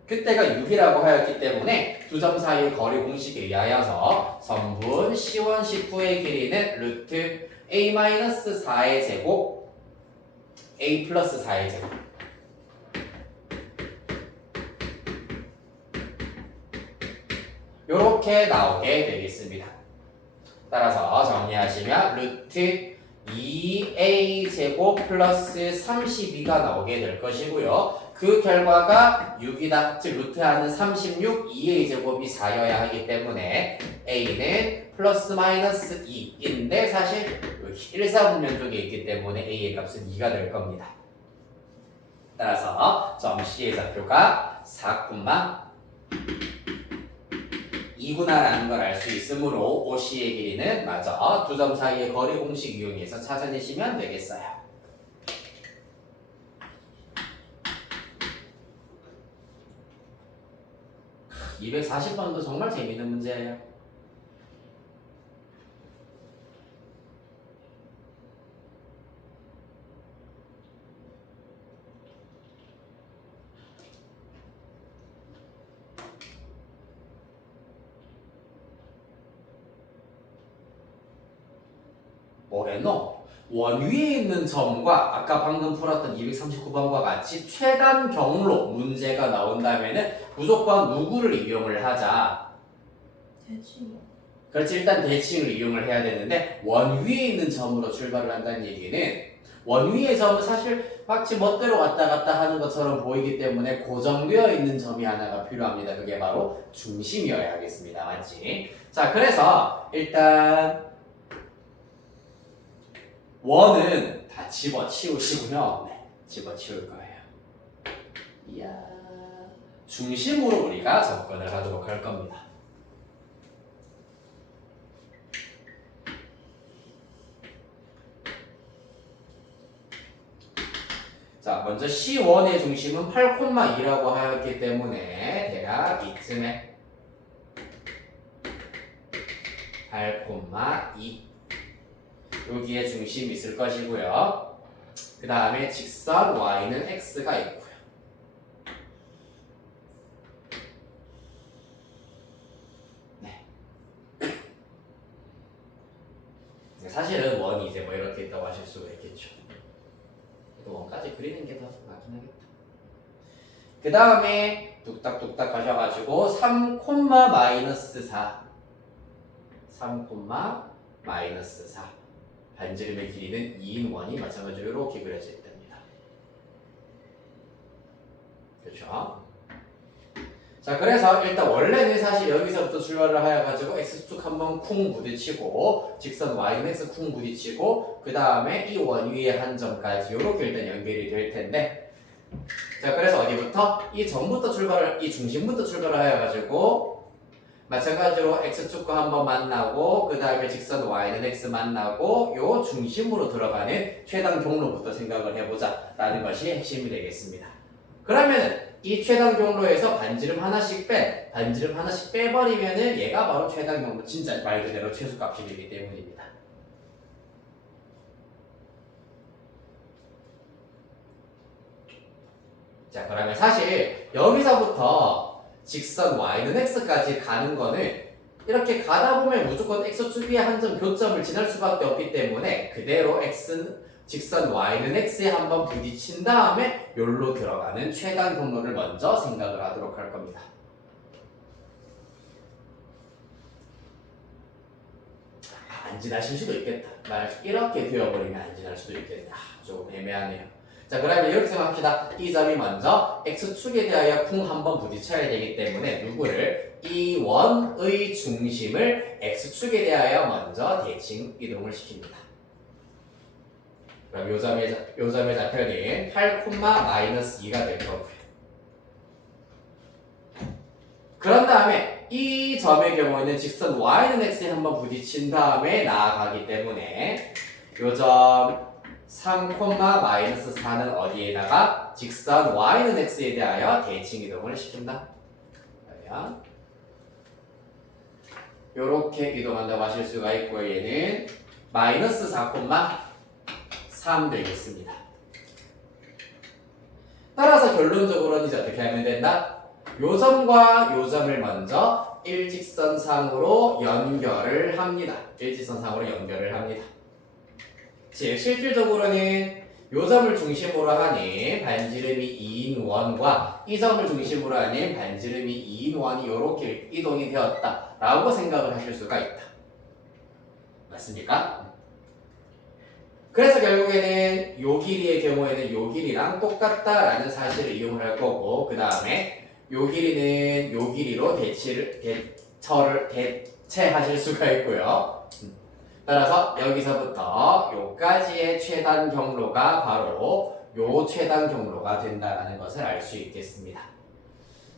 그때가 6이라고 하였기 때문에 두 점 사이의 거리 공식에 의하여서 선분 C1, C2의 길이는 루트 A-4의 제곱 A 플러스 4의 제곱 요렇게 나오게 되겠습니다. 따라서 정리하시면 루트 2A 제곱 플러스 32가 나오게 될 것이고요. 그 결과가 6이다. 즉 루트하는 36, 2A 제곱이 4여야 하기 때문에 A는 플러스 마이너스 2인데 사실 1사분 면적에 있기 때문에 A의 값은 2가 될 겁니다. 따라서 점 C의 좌표가 4,2구나라는 걸 알 수 있으므로 OC의 길이는 맞아 두 점 사이의 거리 공식 이용해서 찾아내시면 되겠어요. 240번도 정말 재밌는 문제예요. 뭐랬노? 원 위에 있는 점과 아까 방금 풀었던 239번과 같이 최단 경로 문제가 나온다면은 무조건 누구를 이용을 하자. 대칭이요. 그렇지, 일단 대칭을 이용을 해야 되는데 원 위에 있는 점으로 출발을 한다는 얘기는 원 위의 점은 사실 마치 멋대로 왔다 갔다 하는 것처럼 보이기 때문에 고정되어 있는 점이 하나가 필요합니다. 그게 바로 중심이어야 하겠습니다. 맞지? 자, 그래서 일단 원은 다 집어치우시고요. 네, 집어치울 거예요. 이야, 중심으로 우리가 접근을 하도록 할 겁니다. 자, 먼저 C1의 중심은 8,2라고 하였기 때문에 대략 이쯤에 8,2 여기에 중심이 있을 것이고요. 그 다음에 직선 y는 x가 있고요. 네. 사실은 원이 이제 뭐 이렇게 있다고 하실 수가 있겠죠. 또 원까지 그리는 게 더 낫긴 하겠다. 그 다음에 뚝딱뚝딱 하셔가지고 3, 마이너스 4 3, 마이너스 4 반지름의 길이는 2인 원이 마찬가지로 이렇게 그려져 있답니다. 그렇죠? 자, 그래서 일단 원래는 사실 여기서부터 출발을 하여가지고 x축 한번 쿵 부딪히고 직선 y는 x 쿵 부딪히고 그 다음에 이 원 위에 한 점까지 이렇게 일단 연결이 될 텐데, 자, 그래서 어디부터? 이 점부터 출발을, 이 중심부터 출발을 하여가지고 마찬가지로 x축과 한번 만나고 그 다음에 직선 y는 x 만나고 요 중심으로 들어가는 최단 경로부터 생각을 해보자 라는 것이 핵심이 되겠습니다. 그러면 이 최단 경로에서 반지름 하나씩 빼버리면은 얘가 바로 최단 경로, 진짜 말 그대로 최소값이 되기 때문입니다. 자, 그러면 사실 여기서부터 직선 y는 x까지 가는 거는 이렇게 가다 보면 무조건 x축 위에 한 점 교점을 지날 수밖에 없기 때문에 그대로 직선 y는 x에 한번 부딪힌 다음에 여기로 들어가는 최단 경로를 먼저 생각을 하도록 할 겁니다. 안 지나실 수도 있겠다. 이렇게 되어버리면 안 지날 수도 있겠다. 조금 애매하네요. 자, 그러면 이렇게 생각합시다. 이 점이 먼저 x축에 대하여 쿵 한번 부딪혀야 되기 때문에 누구를? 이 원의 중심을 x축에 대하여 먼저 대칭 이동을 시킵니다. 그럼 요 점의 좌표는 8, 마이너스 2가 될 거고요. 그런 다음에 이 점의 경우에는 직선 y는 x에 한번 부딪힌 다음에 나아가기 때문에 요 점 3, 마이너스 4는 어디에다가 직선 y는 x에 대하여 대칭 이동을 시킨다. 그러면 요렇게 이동한다고 하실 수가 있고, 얘는 마이너스 4,3 되겠습니다. 따라서 결론적으로는 이제 어떻게 하면 된다? 요 점과 요 점을 먼저 일직선상으로 연결을 합니다. 일직선상으로 연결을 합니다. 즉, 실질적으로는 요 점을 중심으로 하는 반지름이 2인 원과 이 점을 중심으로 하는 반지름이 2인 원이 이렇게 이동이 되었다라고 생각을 하실 수가 있다. 맞습니까? 그래서 결국에는 요 길이의 경우에는 요 길이랑 똑같다라는 사실을 이용을 할 거고, 그 다음에 요 길이는 요 길이로 대체하실 수가 있고요. 따라서 여기서부터 요까지의 최단 경로가 바로 요 최단 경로가 된다는 것을 알 수 있겠습니다.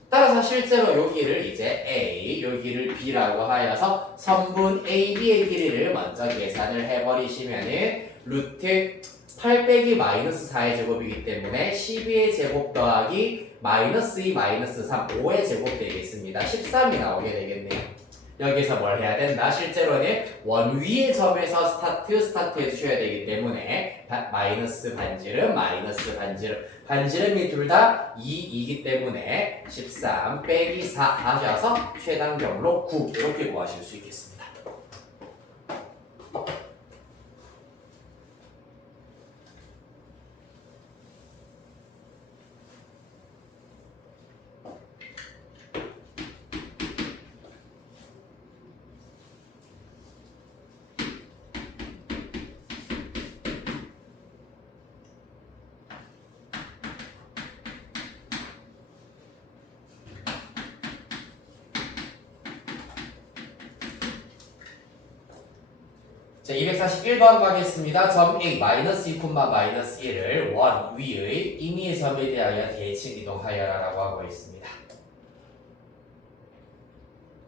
따라서 실제로 여기를 이제 A, 여기를 B라고 하여서 선분 AB의 길이를 먼저 계산을 해버리시면은 루트 8 빼기 마이너스 4의 제곱이기 때문에 12의 제곱 더하기 마이너스 2 마이너스 3 5의 제곱 되겠습니다. 13이 나오게 되겠네요. 여기서 뭘 해야 된다? 실제로는 원 위의 점에서 스타트해 주셔야 되기 때문에 마이너스 반지름, 반지름이 둘 다 2이기 때문에 13 빼기 4 하셔서 최단 경로 9 이렇게 구하실 수 있겠습니다. 자, 241번 가겠습니다. 점 A 마이너스 2, 마이너스 1을 원 위의 임의의 점에 대하여 대칭 이동하여라 라고 하고 있습니다.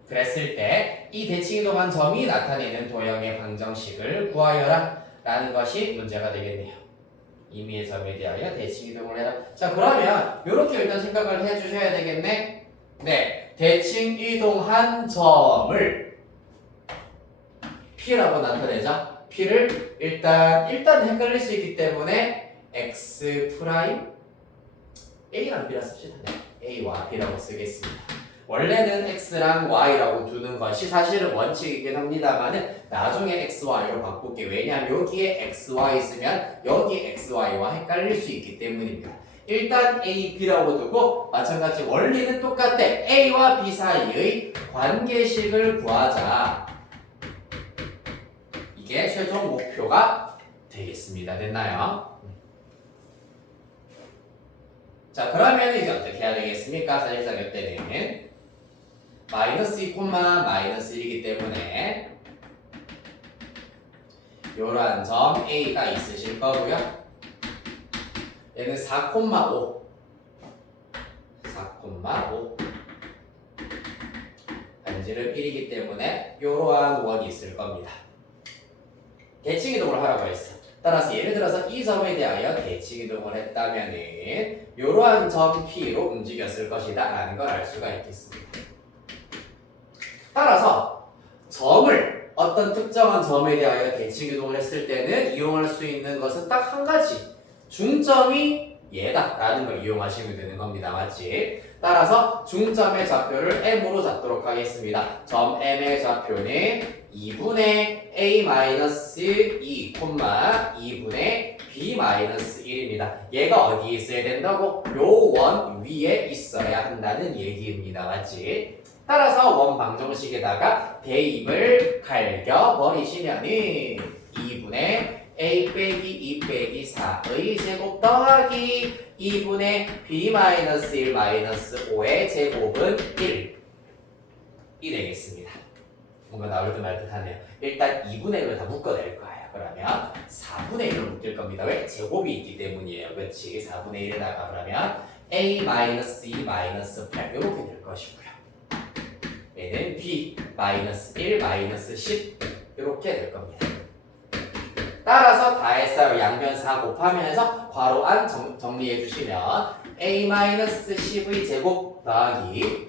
그랬을 때 이 대칭 이동한 점이 나타내는 도형의 방정식을 구하여라 라는 것이 문제가 되겠네요. 임의의 점에 대하여 대칭 이동을 해라. 자, 그러면 이렇게 일단 생각을 해주셔야 되겠네. 네, 대칭 이동한 점을 P라고 나타내자. P를 일단 헷갈릴 수 있기 때문에 X 프라임 A랑 B라 씁시다. 네, A와 B라고 쓰겠습니다. 원래는 X랑 Y라고 두는 것이 사실은 원칙이긴 합니다만은 나중에 XY로 바꿀게. 왜냐하면 여기에 XY 있으면 여기 XY와 헷갈릴 수 있기 때문입니다. 일단 A, B라고 두고 마찬가지 원리는 똑같대. A와 B 사이의 관계식을 구하자. 이게 최종 목표가 되겠습니다. 됐나요? 자, 그러면 이제 어떻게 해야 되겠습니까? 사실상 이때는 마이너스 2, 마이너스 1이기 때문에 이러한 점 A가 있으실 거고요. 얘는 4,5 반지름 1이기 때문에 이러한 원이 있을 겁니다. 대칭 이동을 하라고 했어. 따라서 예를 들어서 이 점에 대하여 대칭 이동을 했다면은 이러한 점 P로 움직였을 것이다 라는 걸 알 수가 있겠습니다. 따라서 점을 어떤 특정한 점에 대하여 대칭 이동을 했을 때는 이용할 수 있는 것은 딱 한 가지. 중점이 얘다 라는 걸 이용하시면 되는 겁니다. 맞지? 따라서 중점의 좌표를 M으로 잡도록 하겠습니다. 점 M의 좌표는 2분의 A-2, 2분의 B-1입니다. 얘가 어디에 있어야 된다고? 요 원 위에 있어야 한다는 얘기입니다. 맞지? 따라서 원 방정식에다가 대입을 갈겨버리시면은 2분의 A 빼기 2 빼기 4의 제곱 더하기 2분의 B-1 마이너스 5의 제곱은 1이 되겠습니다. 뭔가 나올 듯 말 듯 하네요. 일단 2분의 1을 다 묶어낼 거예요. 그러면 4분의 1을 묶을 겁니다. 왜? 제곱이 있기 때문이에요. 그렇지? 4분의 1에다가 그러면 A-2 8 이렇게 될 것이고요. 얘는 B-1 10 이렇게 될 겁니다. 따라서 다 했어요. 양변 4 곱하면서 괄호 안 정리해 주시면 A-10의 제곱 더하기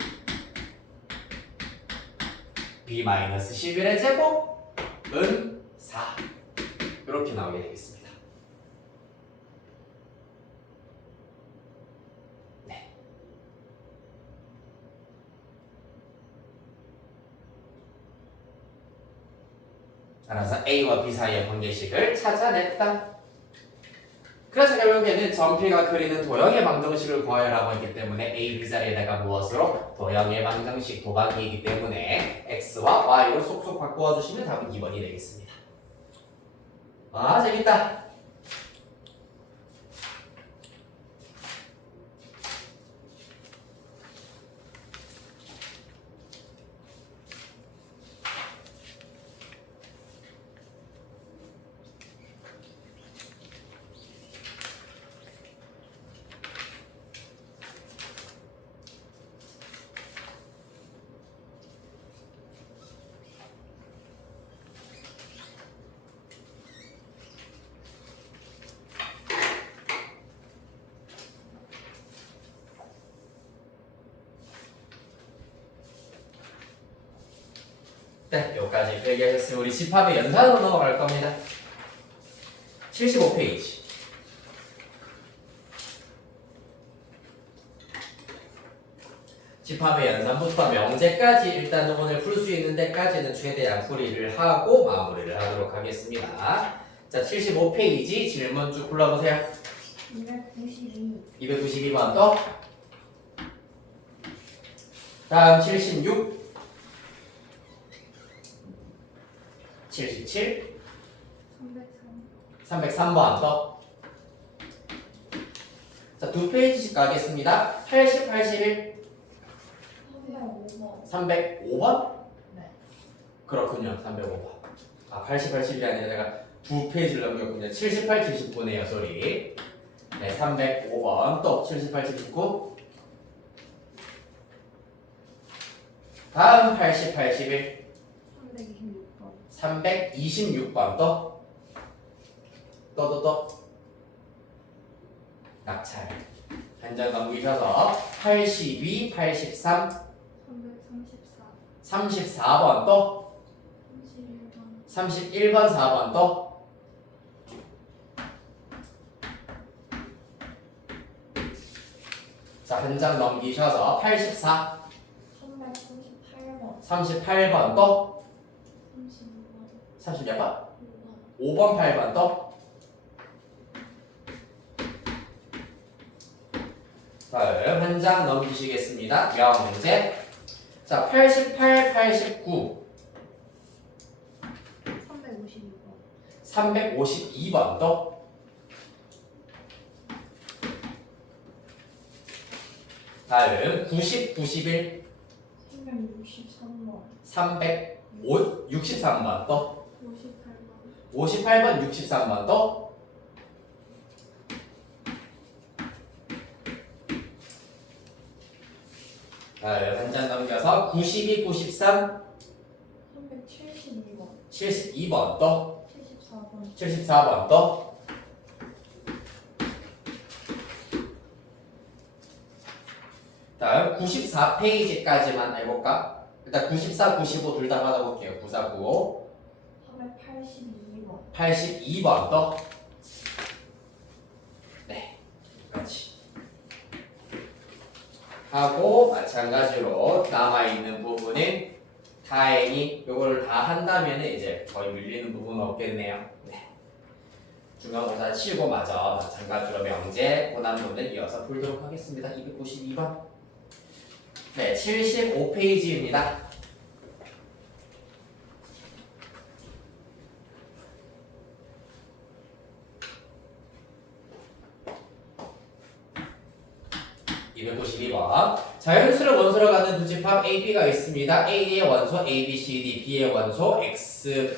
B-11의 제곱은 4 이렇게 나오게 되겠습니다. 네. 따라서 A와 B 사이의 관계식을 찾아냈다. 그래서 결국에는 점 P가 그리는 도형의 방정식을 구하여라고 했기 때문에 A, B 자리에다가 무엇으로? 도형의 방정식 도박이기 때문에 X와 Y로 쏙쏙 바꾸어 주시면 답은 2번이 되겠습니다. 아, 재밌다. 네, 여기까지 얘기하셨으면 우리 집합의 연산으로 넘어갈 겁니다. 75페이지. 집합의 연산부터 명제까지 일단 오늘 풀 수 있는 데까지는 최대한 풀이를 하고 마무리를 하도록 하겠습니다. 자, 75페이지 질문 쭉 불러보세요. 292번 또. 다음 76 77 303번 또. 자, 두 페이지씩 가겠습니다. 80, 81 305번? 네. 그렇군요. 305번. 80, 80이 아니라 내가 두 페이지를 넘겼군요. 78, 79네요, 소리. 네, 305번. 또 78, 79. 다음 80, 81. 326번. 326번. 또. 낙찰. 한 장 넘기셔서 82, 83, 334. 34번. 또. 31번. 31번, 4번. 또. 자, 한 장 넘기셔서 84, 338번. 38번. 또. 35번. 30몇 번? 5번. 5번, 8번. 또. 다음 한 장 넘기시겠습니다. 명제. 자, 88, 89, 352번. 352번. 또. 다음 90, 91, 363번. 363번. 또. 58번. 58번, 63번. 또. 다음 한 장 넘겨서 92, 93, 372번. 72번. 또. 74번. 74번. 또. 다음 94페이지까지만 해볼까? 일단 94, 95 둘 다 받아볼게요. 94, 95, 382번. 82번. 또. 네, 여기까지 하고 마찬가지로 남아있는 부분은 다행히 이걸 다 한다면 이제 거의 밀리는 부분은 없겠네요. 네. 중간고사 치고 마찬가지로 명제 고난도는 이어서 풀도록 하겠습니다. 292번. 네, 75페이지입니다. 자연수를 원소로 가는 두 집합 A, B가 있습니다. A의 원소 A, B, C, D, B의 원소 X,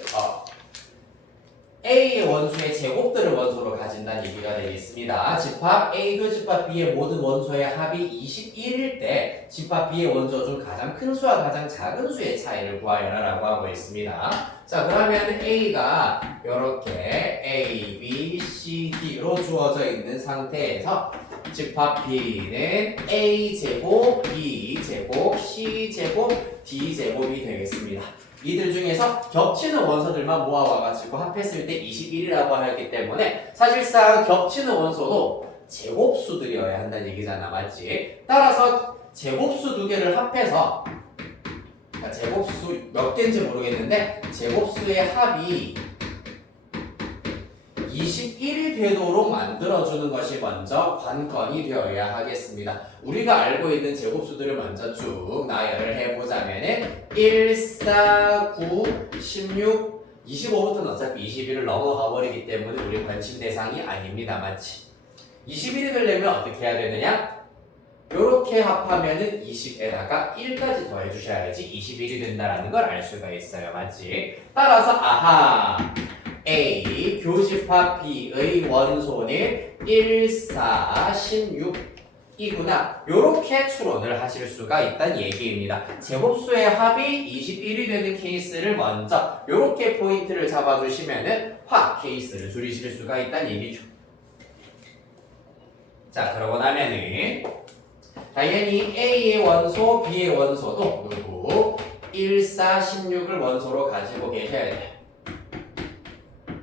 A의 원소의 제곱들을 원소로 가진다는 얘기가 되겠습니다. 집합 A도 집합 B의 모든 원소의 합이 21일 때 집합 B의 원소 중 가장 큰 수와 가장 작은 수의 차이를 구하여라 라고 하고 있습니다. 자, 그러면 A가 이렇게 A, B, C, D로 주어져 있는 상태에서 집합 B는 A제곱, B제곱, C제곱, D제곱이 되겠습니다. 이들 중에서 겹치는 원소들만 모아와가지고 합했을 때 21이라고 하였기 때문에 사실상 겹치는 원소도 제곱수들이어야 한다는 얘기잖아, 맞지? 따라서 제곱수 두 개를 합해서 제곱수 몇 개인지 모르겠는데 제곱수의 합이 21이 되도록 만들어주는 것이 먼저 관건이 되어야 하겠습니다. 우리가 알고 있는 제곱수들을 먼저 쭉 나열을 해보자면은 1, 4, 9, 16, 25부터는 어차피 21을 넘어가 버리기 때문에 우리 관심 대상이 아닙니다. 맞지? 21이 되려면 어떻게 해야 되느냐? 요렇게 합하면은 20에다가 1까지 더해주셔야지 21이 된다는 걸 알 수가 있어요. 맞지? 따라서 아하! A 교집합 B의 원소는 1, 4, 16이구나. 요렇게 추론을 하실 수가 있다는 얘기입니다. 제곱수의 합이 21이 되는 케이스를 먼저 요렇게 포인트를 잡아주시면은 확 케이스를 줄이실 수가 있다는 얘기죠. 자, 그러고 나면은 당연히 A의 원소, B의 원소도 누구 1, 4, 16을 원소로 가지고 계셔야 돼요.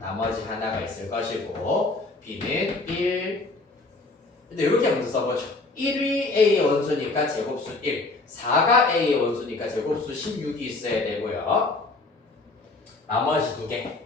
나머지 하나가 있을 것이고 B는 1 근데 이렇게 먼저 써보죠. 1이 A의 원소니까 제곱수 1 4가 A의 원소니까 제곱수 16이 있어야 되고요. 나머지 두 개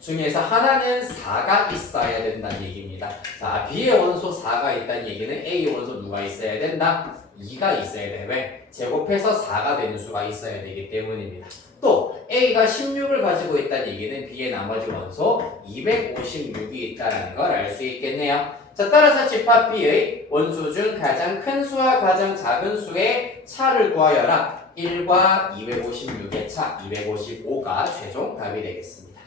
중에서 하나는 4가 있어야 된다는 얘기입니다. 자, B의 원소 4가 있다는 얘기는 A의 원소 누가 있어야 된다? 2가 있어야 돼. 왜? 제곱해서 4가 되는 수가 있어야 되기 때문입니다. 또 A가 16을 가지고 있다는 얘기는 B의 나머지 원소 256이 있다는 걸 알 수 있겠네요. 자, 따라서 집합 B의 원소 중 가장 큰 수와 가장 작은 수의 차를 구하여라. 1과 256의 차, 255가 최종 답이 되겠습니다.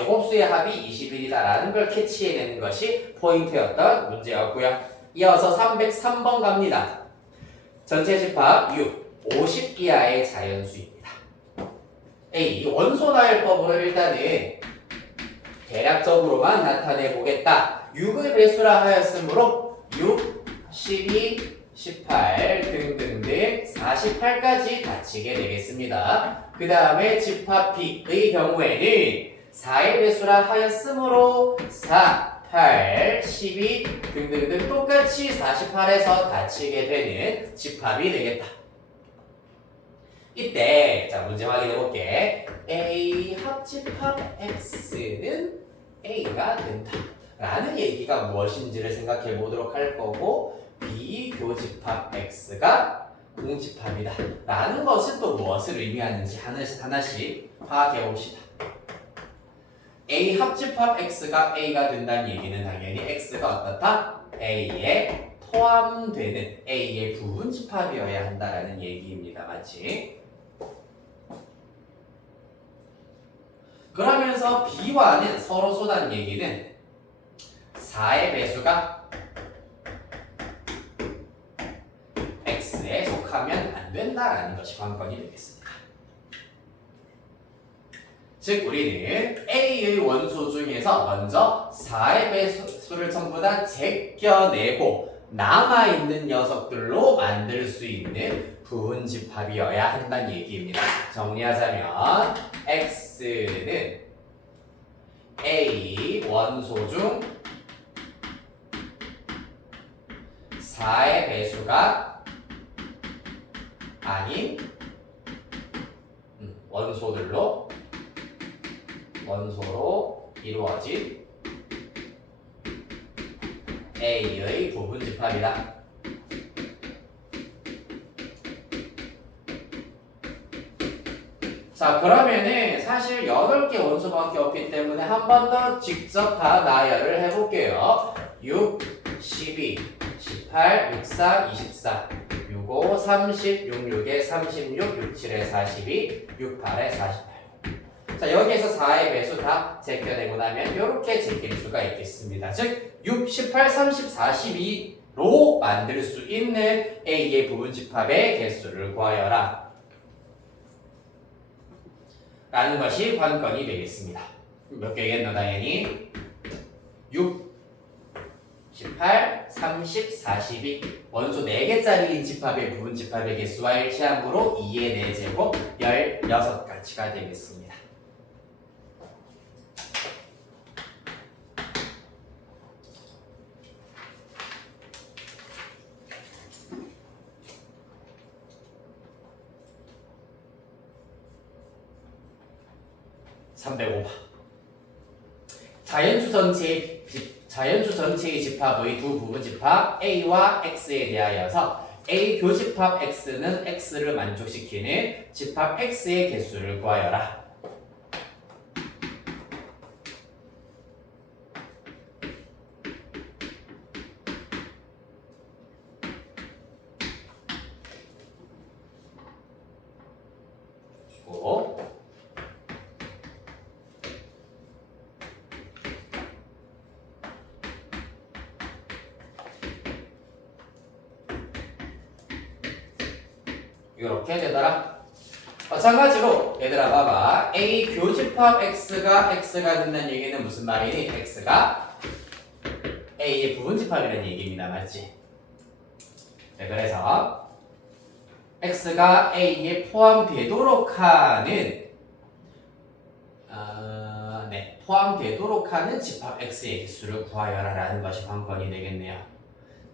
제곱수의 합이 21이다라는 걸 캐치해내는 것이 포인트였던 문제였고요. 이어서 303번 갑니다. 전체 집합 6, 50 이하의 자연수입니다. A. 원소 나열법으로 일단은 대략적으로만 나타내 보겠다. 6의 배수라 하였으므로 6, 12, 18 등등등 48까지 다치게 되겠습니다. 그 다음에 집합 B의 경우에는 4의 배수라 하였으므로 4, 8, 12 등등등 똑같이 48에서 다치게 되는 집합이 되겠다. 이때 자 문제 확인해 볼게. A 합집합 X는 A가 된다 라는 얘기가 무엇인지를 생각해 보도록 할 거고, B 교집합 X가 공집합이다 라는 것은 또 무엇을 의미하는지 하나씩 파악해 봅시다. A 합집합 X가 A가 된다는 얘기는 당연히 X가 어떻다? A에 포함되는 A의 부분집합이어야 한다라는 얘기입니다. 맞지? 그러면서 B와는 서로 쏟아낸 얘기는 4의 배수가 X에 속하면 안 된다라는 것이 관건이 되겠습니다. 즉 우리는 A의 원소 중에서 먼저 4의 배수를 전부 다 제껴내고 남아있는 녀석들로 만들 수 있는 부분집합이어야 한다는 얘기입니다. 정리하자면 X는 A 원소 중 4의 배수가 아닌 원소로 이루어진 A의 부분집합이다. 자, 그러면은 사실 8개 원소밖에 없기 때문에 한 번 더 직접 다 나열을 해볼게요. 6, 12, 18, 64, 24, 65, 30, 66에 36, 67에 42, 68에 48. 자, 여기에서 4의 배수 다 제껴내고 나면 이렇게 제낄 수가 있겠습니다. 즉 6, 18, 30, 42로 만들 수 있는 A의 부분집합의 개수를 구하여라 라는 것이 관건이 되겠습니다. 몇 개겠노 당연히 6, 18, 30, 42 원소 4개짜리 집합의 부분집합의 개수와 일치하므로 2의 4제곱 16가지가 되겠습니다. 자연수 전체의 집합의 두 부분집합 A와 X에 대하여서 A 교집합 X는 X를 만족시키는 집합 X의 개수를 구하여라. 이렇게 되더라. 마찬가지로 얘들아 봐봐. A 교집합 X가 된다는 얘기는 무슨 말이니? X가 A의 부분집합이라는 얘기입니다. 맞지? 네, 그래서 X가 A에 포함되도록 하는 포함되도록 하는 집합 X의 개수를 구하여라 라는 것이 관건이 되겠네요.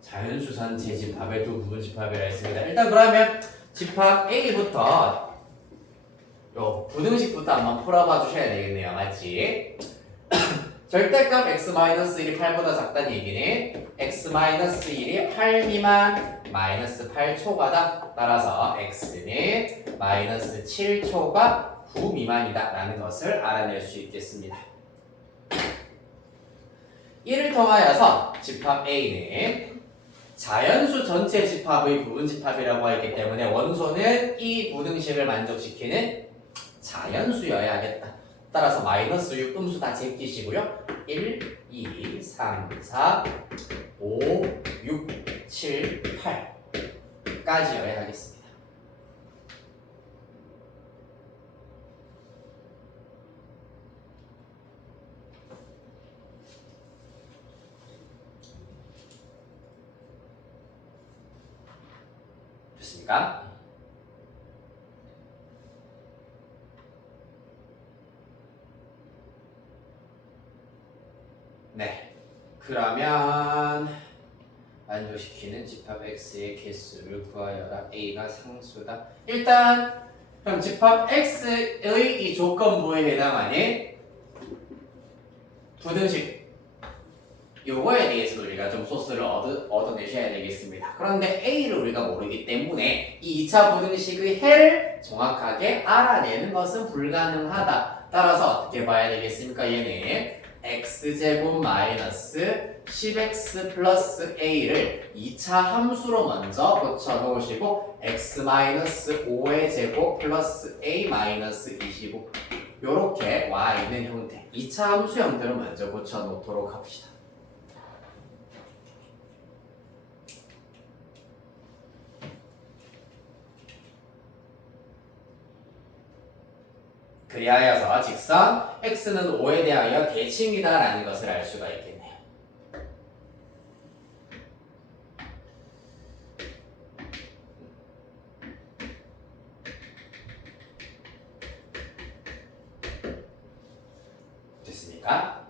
자연수 전체 집합의 두 부분집합이라 했습니다. 일단 그러면 집합 A부터 요 부등식부터 한번 풀어봐 주셔야 되겠네요. 맞지? 절대값 x-1이 8보다 작다는 얘기는 x-1이 8 미만 마이너스 8초가다. 따라서 x는 마이너스 7초가 9 미만이다 라는 것을 알아낼 수 있겠습니다. 이를 통하여서 집합 A는 자연수 전체 집합의 부분집합이라고 했기 때문에 원소는 이 부등식을 만족시키는 자연수여야겠다. 따라서 마이너스 6 음수 다 제끼시고요. 1, 2, 3, 4, 5, 6, 7, 8까지여야 하겠습니다. 됐습니까? 네. 그러면 만족시키는 집합 x의 개수를 구하여라. a가 상수다. 일단 그럼 집합 x의 이 조건부에 해당하는 부등식 요거에 대해서 우리가 좀 소스를 얻어내셔야 되겠습니다. 그런데 a를 우리가 모르기 때문에 이 2차 부등식의 해를 정확하게 알아내는 것은 불가능하다. 따라서 어떻게 봐야 되겠습니까? 얘는 x제곱 마이너스 10x 플러스 a를 2차 함수로 먼저 붙여놓으시고 x 마이너스 5의 제곱 플러스 a 마이너스 25 요렇게 와 있는 형태 2차 함수 형태로 먼저 붙여놓도록 합시다. 그리하여서 직선 x는 5에 대하여 대칭이다 라는 것을 알 수가 있겠네요. 됐습니까?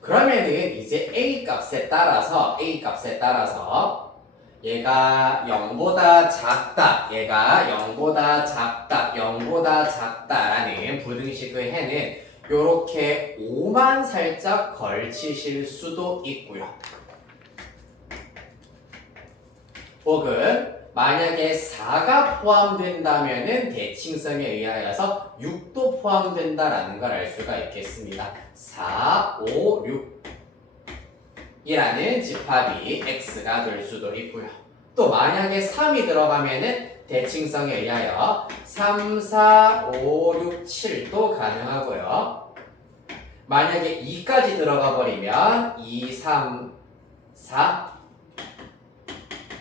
그러면은 이제 a 값에 따라서 얘가 0보다 작다, 얘가 0보다 작다, 0보다 작다라는 부등식의 해는 요렇게 5만 살짝 걸치실 수도 있고요. 혹은 만약에 4가 포함된다면은 대칭성에 의하여서 6도 포함된다라는 걸 알 수가 있겠습니다. 4, 5, 6 이라는 집합이 x가 될 수도 있고요. 또 만약에 3이 들어가면은 대칭성에 의하여 3, 4, 5, 6, 7도 가능하고요. 만약에 2까지 들어가 버리면 2, 3, 4,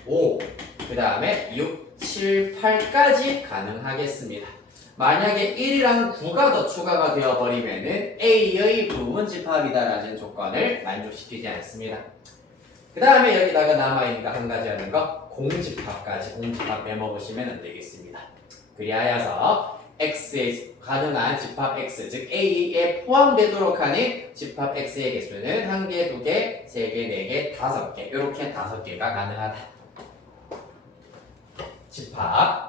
5, 그 다음에 6, 7, 8까지 가능하겠습니다. 만약에 1이랑 9가 더 추가가 되어버리면은 A의 부분 집합이다라는 조건을 만족시키지 않습니다. 그 다음에 여기다가 남아있는 거 한 가지 하는 거 공집합까지 공집합 메모보시면 안 되겠습니다. 그리하여서 X의 가능한 집합 X, 즉 A에 포함되도록 하는 집합 X의 개수는 1개, 2개, 3개, 4개, 5개 이렇게 5개가 가능하다. 집합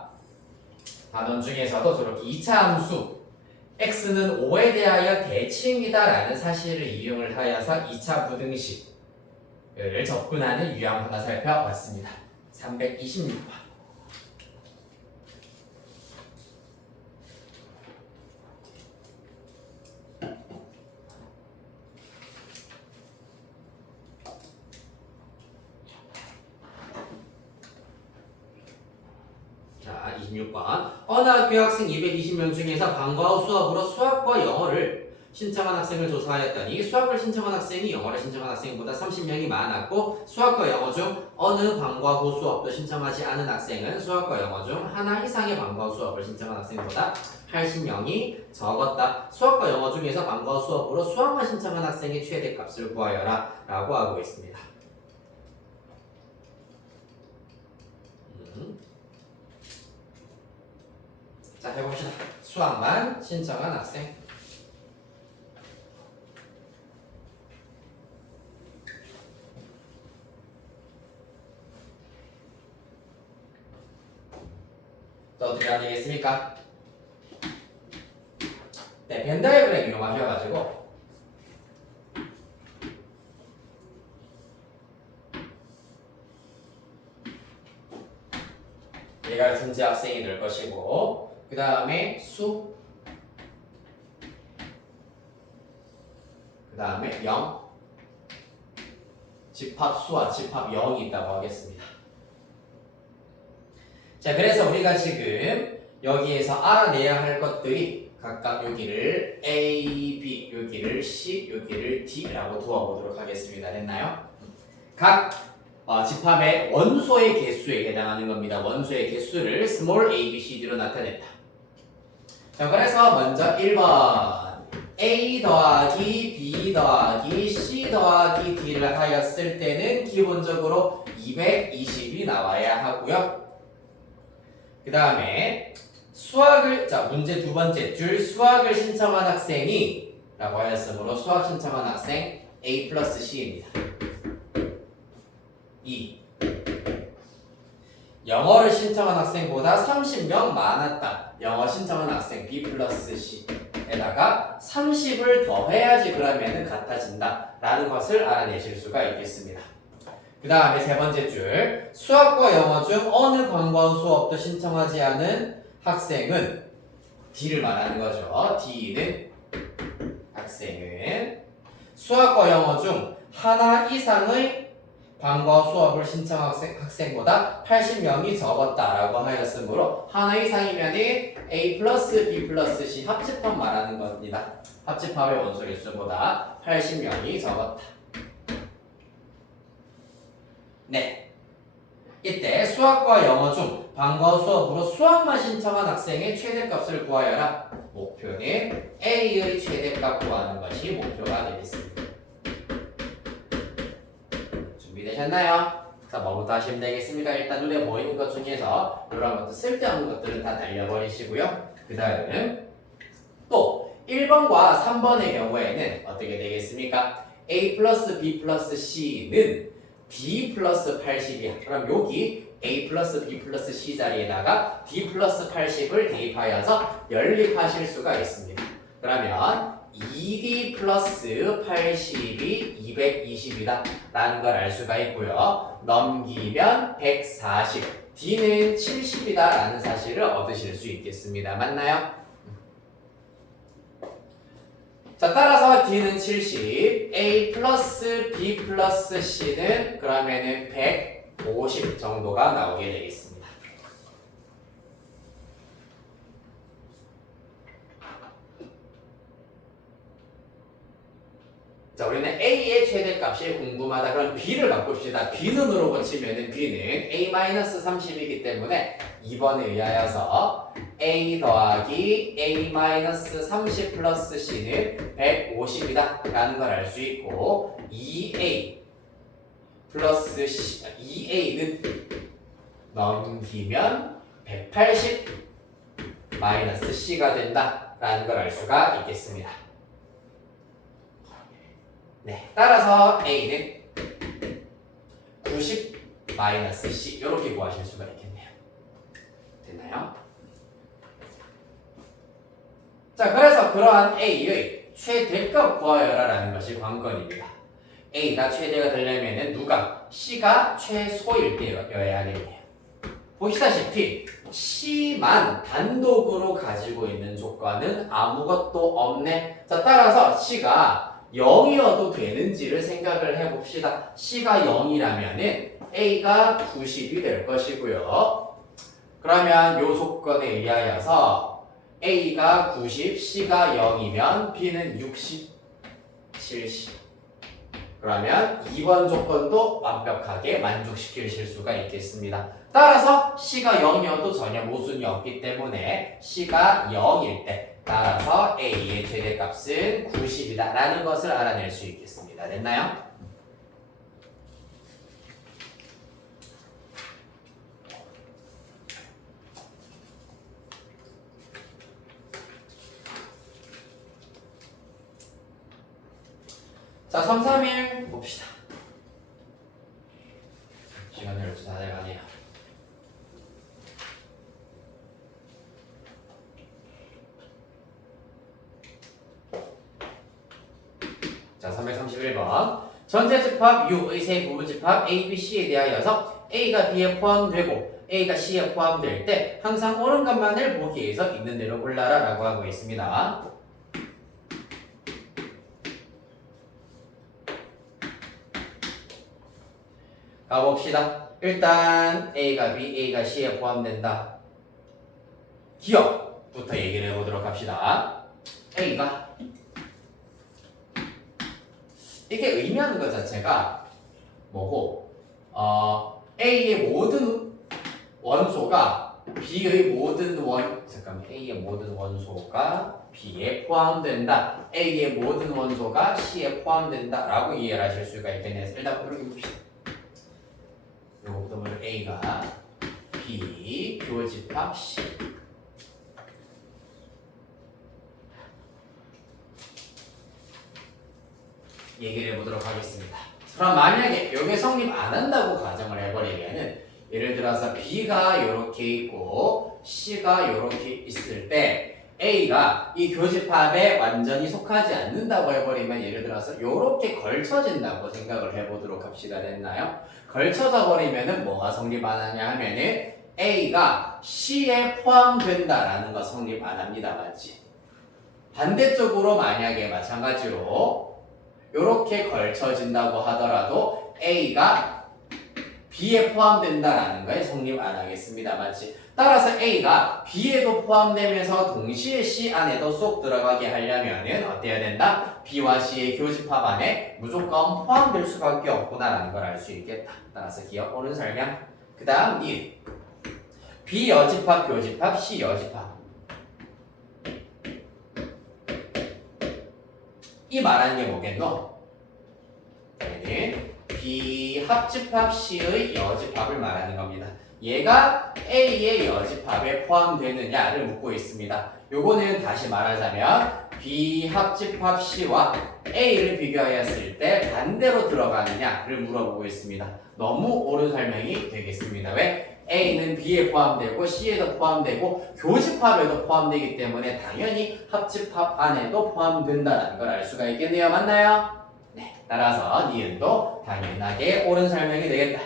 단원 중에서도 저렇게 2차 함수 x는 5에 대하여 대칭이다 라는 사실을 이용을 하여서 2차 부등식을 접근하는 유형 하나 살펴봤습니다. 326번 자, 26번. 어느 학교 학생 220명 중에서 방과 후 수업으로 수학과 영어를 신청한 학생을 조사하였더니 수학을 신청한 학생이 영어를 신청한 학생보다 30명이 많았고 수학과 영어 중 어느 방과 후 수업도 신청하지 않은 학생은 수학과 영어 중 하나 이상의 방과 후 수업을 신청한 학생보다 80명이 적었다. 수학과 영어 중에서 방과 후 수업으로 수학만 신청한 학생의 최대값을 구하여라 라고 하고 있습니다. 자, 해봅시다. 수학만 신청한 학생. 자, 어떻게 하면 되겠습니까? 네, 벤 다이어그램 이용하셔가지고 얘가 전체 학생이 될 것이고 그 다음에 수, 그 다음에 0, 집합 수와 집합 0이 있다고 하겠습니다. 자, 그래서 우리가 지금 여기에서 알아내야 할 것들이 각각 여기를 A, B, 여기를 C, 여기를 D라고 두어보도록 하겠습니다. 됐나요? 각 집합의 원소의 개수에 해당하는 겁니다. 원소의 개수를 small a, b, c, d로 나타냈다. 자, 그래서 먼저 1번 a 더하기 b 더하기 c 더하기 d를 하였을 때는 기본적으로 220이 나와야 하고요. 그 다음에 수학을, 자, 문제 두 번째 줄 수학을 신청한 학생이 라고 하였으므로 수학 신청한 학생 a 플러스 c입니다. 2. 영어를 신청한 학생보다 30명 많았다. 영어 신청한 학생 B 플러스 C에다가 30을 더해야지 그러면은 같아진다 라는 것을 알아내실 수가 있겠습니다. 그 다음에 세 번째 줄 수학과 영어 중 어느 관광 수업도 신청하지 않은 학생은 D를 말하는 거죠. D는 학생은 수학과 영어 중 하나 이상의 관광 수업을 신청한 학생보다 80명이 적었다라고 하였으므로 하나 이상이면 A 플러스 B 플러스 C 합집합 말하는 겁니다. 합집합의 원소 개수보다 80명이 적었다. 네. 이때 수학과 영어 중 관광 수업으로 수학만 신청한 학생의 최대값을 구하여라. 목표는 A의 최대값 구하는 것이 목표가 되겠습니다. 준비되셨나요? 자, 뭐부터 하시면 되겠습니까? 일단 눈에 보이는 것 중에서 이런 것들 쓸데없는 것들은 다 날려버리시고요. 그 다음 또 1번과 3번의 경우에는 어떻게 되겠습니까? A 플러스 B 플러스 C는 D 플러스 80이야. 그럼 여기 A 플러스 B 플러스 C 자리에다가 D 플러스 80을 대입하여서 연립하실 수가 있습니다. 그러면 2D 플러스 80이 220이다 라는 걸 알 수가 있고요. 넘기면 140, D는 70이다 라는 사실을 얻으실 수 있겠습니다. 맞나요? 자, 따라서 D는 70, A 플러스 B 플러스 C는 그러면은 150 정도가 나오게 되겠습니다. 자, 우리는 A의 최대값이 궁금하다. 그럼 B를 바꿉시다. B는으로 고치면은 B는 A-30이기 때문에 2번에 의하여서 A 더하기 A-30 플러스 C는 150이다 라는 걸 알 수 있고 2A 플러스 C, 2A는 넘기면 180 마이너스 C가 된다 라는 걸 알 수가 있겠습니다. 네, 따라서 A는 90 마이너스 C 이렇게 구하실 수가 있겠네요. 됐나요? 자, 그래서 그러한 A의 최대값 구하여라라는 것이 관건입니다. A가 최대가 되려면은 누가? C가 최소일 때여야 하겠네요. 보시다시피 C만 단독으로 가지고 있는 조건은 아무것도 없네. 자, 따라서 C가 0이어도 되는지를 생각을 해봅시다. C가 0이라면은 A가 90이 될 것이고요. 그러면 이 조건에 의하여서 A가 90, C가 0이면 B는 60, 70. 그러면 2번 조건도 완벽하게 만족시키실 수가 있겠습니다. 따라서 C가 0이어도 전혀 모순이 없기 때문에 C가 0일 때 따라서 A의 최대값은 90이다 라는 것을 알아낼 수 있겠습니다. 됐나요? 자, 3, 3, 1 봅시다. 시간이 12시 다 돼가네요. 자, 331번. 전체 집합 U의 세 부분 집합 A, B, C에 대하여서 A가 B에 포함되고 A가 C에 포함될 때 항상 옳은 것만을 보기에서 있는 대로 골라라 라고 하고 있습니다. 가봅시다. 일단 A가 B, A가 C에 포함된다. 기억부터 얘기를 해보도록 합시다. A가 이게 의미하는 것 자체가 뭐고 A의 모든 원소가 B의 모든 A의 모든 원소가 B에 포함된다. A의 모든 원소가 C에 포함된다 라고 이해를 하실 수가 있겠네요. 일단 그렇게 봅시다. 요거부터 먼저 A가 B 교집합 C 얘기를 해보도록 하겠습니다. 그럼 만약에 이게 성립 안 한다고 가정을 해버리면은 예를 들어서 B가 이렇게 있고 C가 이렇게 있을 때 A가 이 교집합에 완전히 속하지 않는다고 해버리면 예를 들어서 이렇게 걸쳐진다고 생각을 해보도록 합시다. 됐나요? 걸쳐져 버리면은 뭐가 성립 안 하냐 하면은 A가 C에 포함된다라는 거 성립 안 합니다. 맞지? 반대쪽으로 만약에 마찬가지로 이렇게 걸쳐진다고 하더라도 A가 B에 포함된다라는 거에 성립 안 하겠습니다. 맞지? 따라서 A가 B에도 포함되면서 동시에 C 안에도 쏙 들어가게 하려면은 어때야 된다? B와 C의 교집합 안에 무조건 포함될 수밖에 없구나라는 걸 알 수 있겠다. 따라서 기억 오른 설명. 그 다음 1. B 여집합 교집합 C 여집합. 이 말하는 게 뭐겠노? 얘는 B 합집합 C의 여집합을 말하는 겁니다. 얘가 A의 여집합에 포함되느냐를 묻고 있습니다. 요거는 다시 말하자면 B 합집합 C와 A를 비교하였을 때 반대로 들어가느냐를 물어보고 있습니다. 너무 옳은 설명이 되겠습니다. 왜? A는 B에 포함되고 C에도 포함되고 교집합에도 포함되기 때문에 당연히 합집합 안에도 포함된다는 걸 알 수가 있겠네요. 맞나요? 네. 따라서 니은도 당연하게 옳은 설명이 되겠다.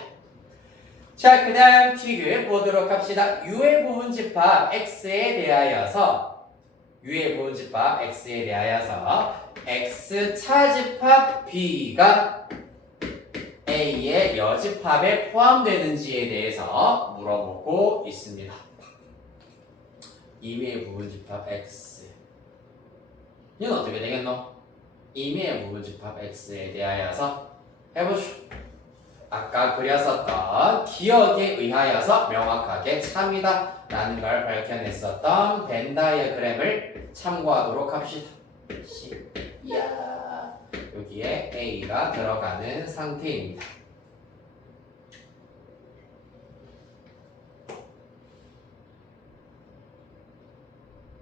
자, 그 다음 지금 보도록 합시다. U의 부분집합 X에 대하여서 X 차집합 B가 A의 여집합에 포함되는지에 대해서 물어보고 있습니다. 2위의 부분집합 X 이건 어떻게 되겠노? 2위의 부분집합 X에 대하여서 해보시오. 아까 그렸었던 기억에 의하여서 명확하게 참이다 라는 걸 밝혀냈었던 벤 다이어그램을 참고하도록 합시다. 이야, 여기에 A가 들어가는 상태입니다.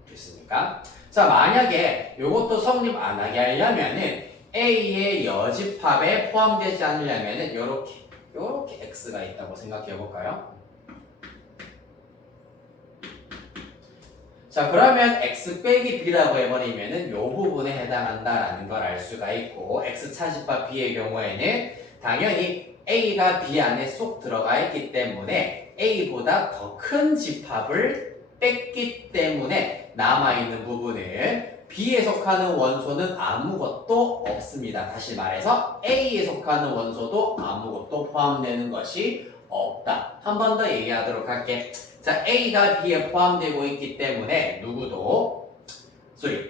됐습니까? 자, 만약에 이것도 성립 안 하게 하려면은 A의 여집합에 포함되지 않으려면은 요렇게 X가 있다고 생각해 볼까요? 자, 그러면 X 빼기 B라고 해버리면은 요 부분에 해당한다라는 걸 알 수가 있고 X 차집합 B의 경우에는 당연히 A가 B 안에 쏙 들어가 있기 때문에 A보다 더 큰 집합을 뺐기 때문에 남아있는 부분은 B에 속하는 원소는 아무것도 없습니다. 다시 말해서 A에 속하는 원소도 아무것도 포함되는 것이 없다. 한 번 더 얘기하도록 할게. 자, A가 B에 포함되고 있기 때문에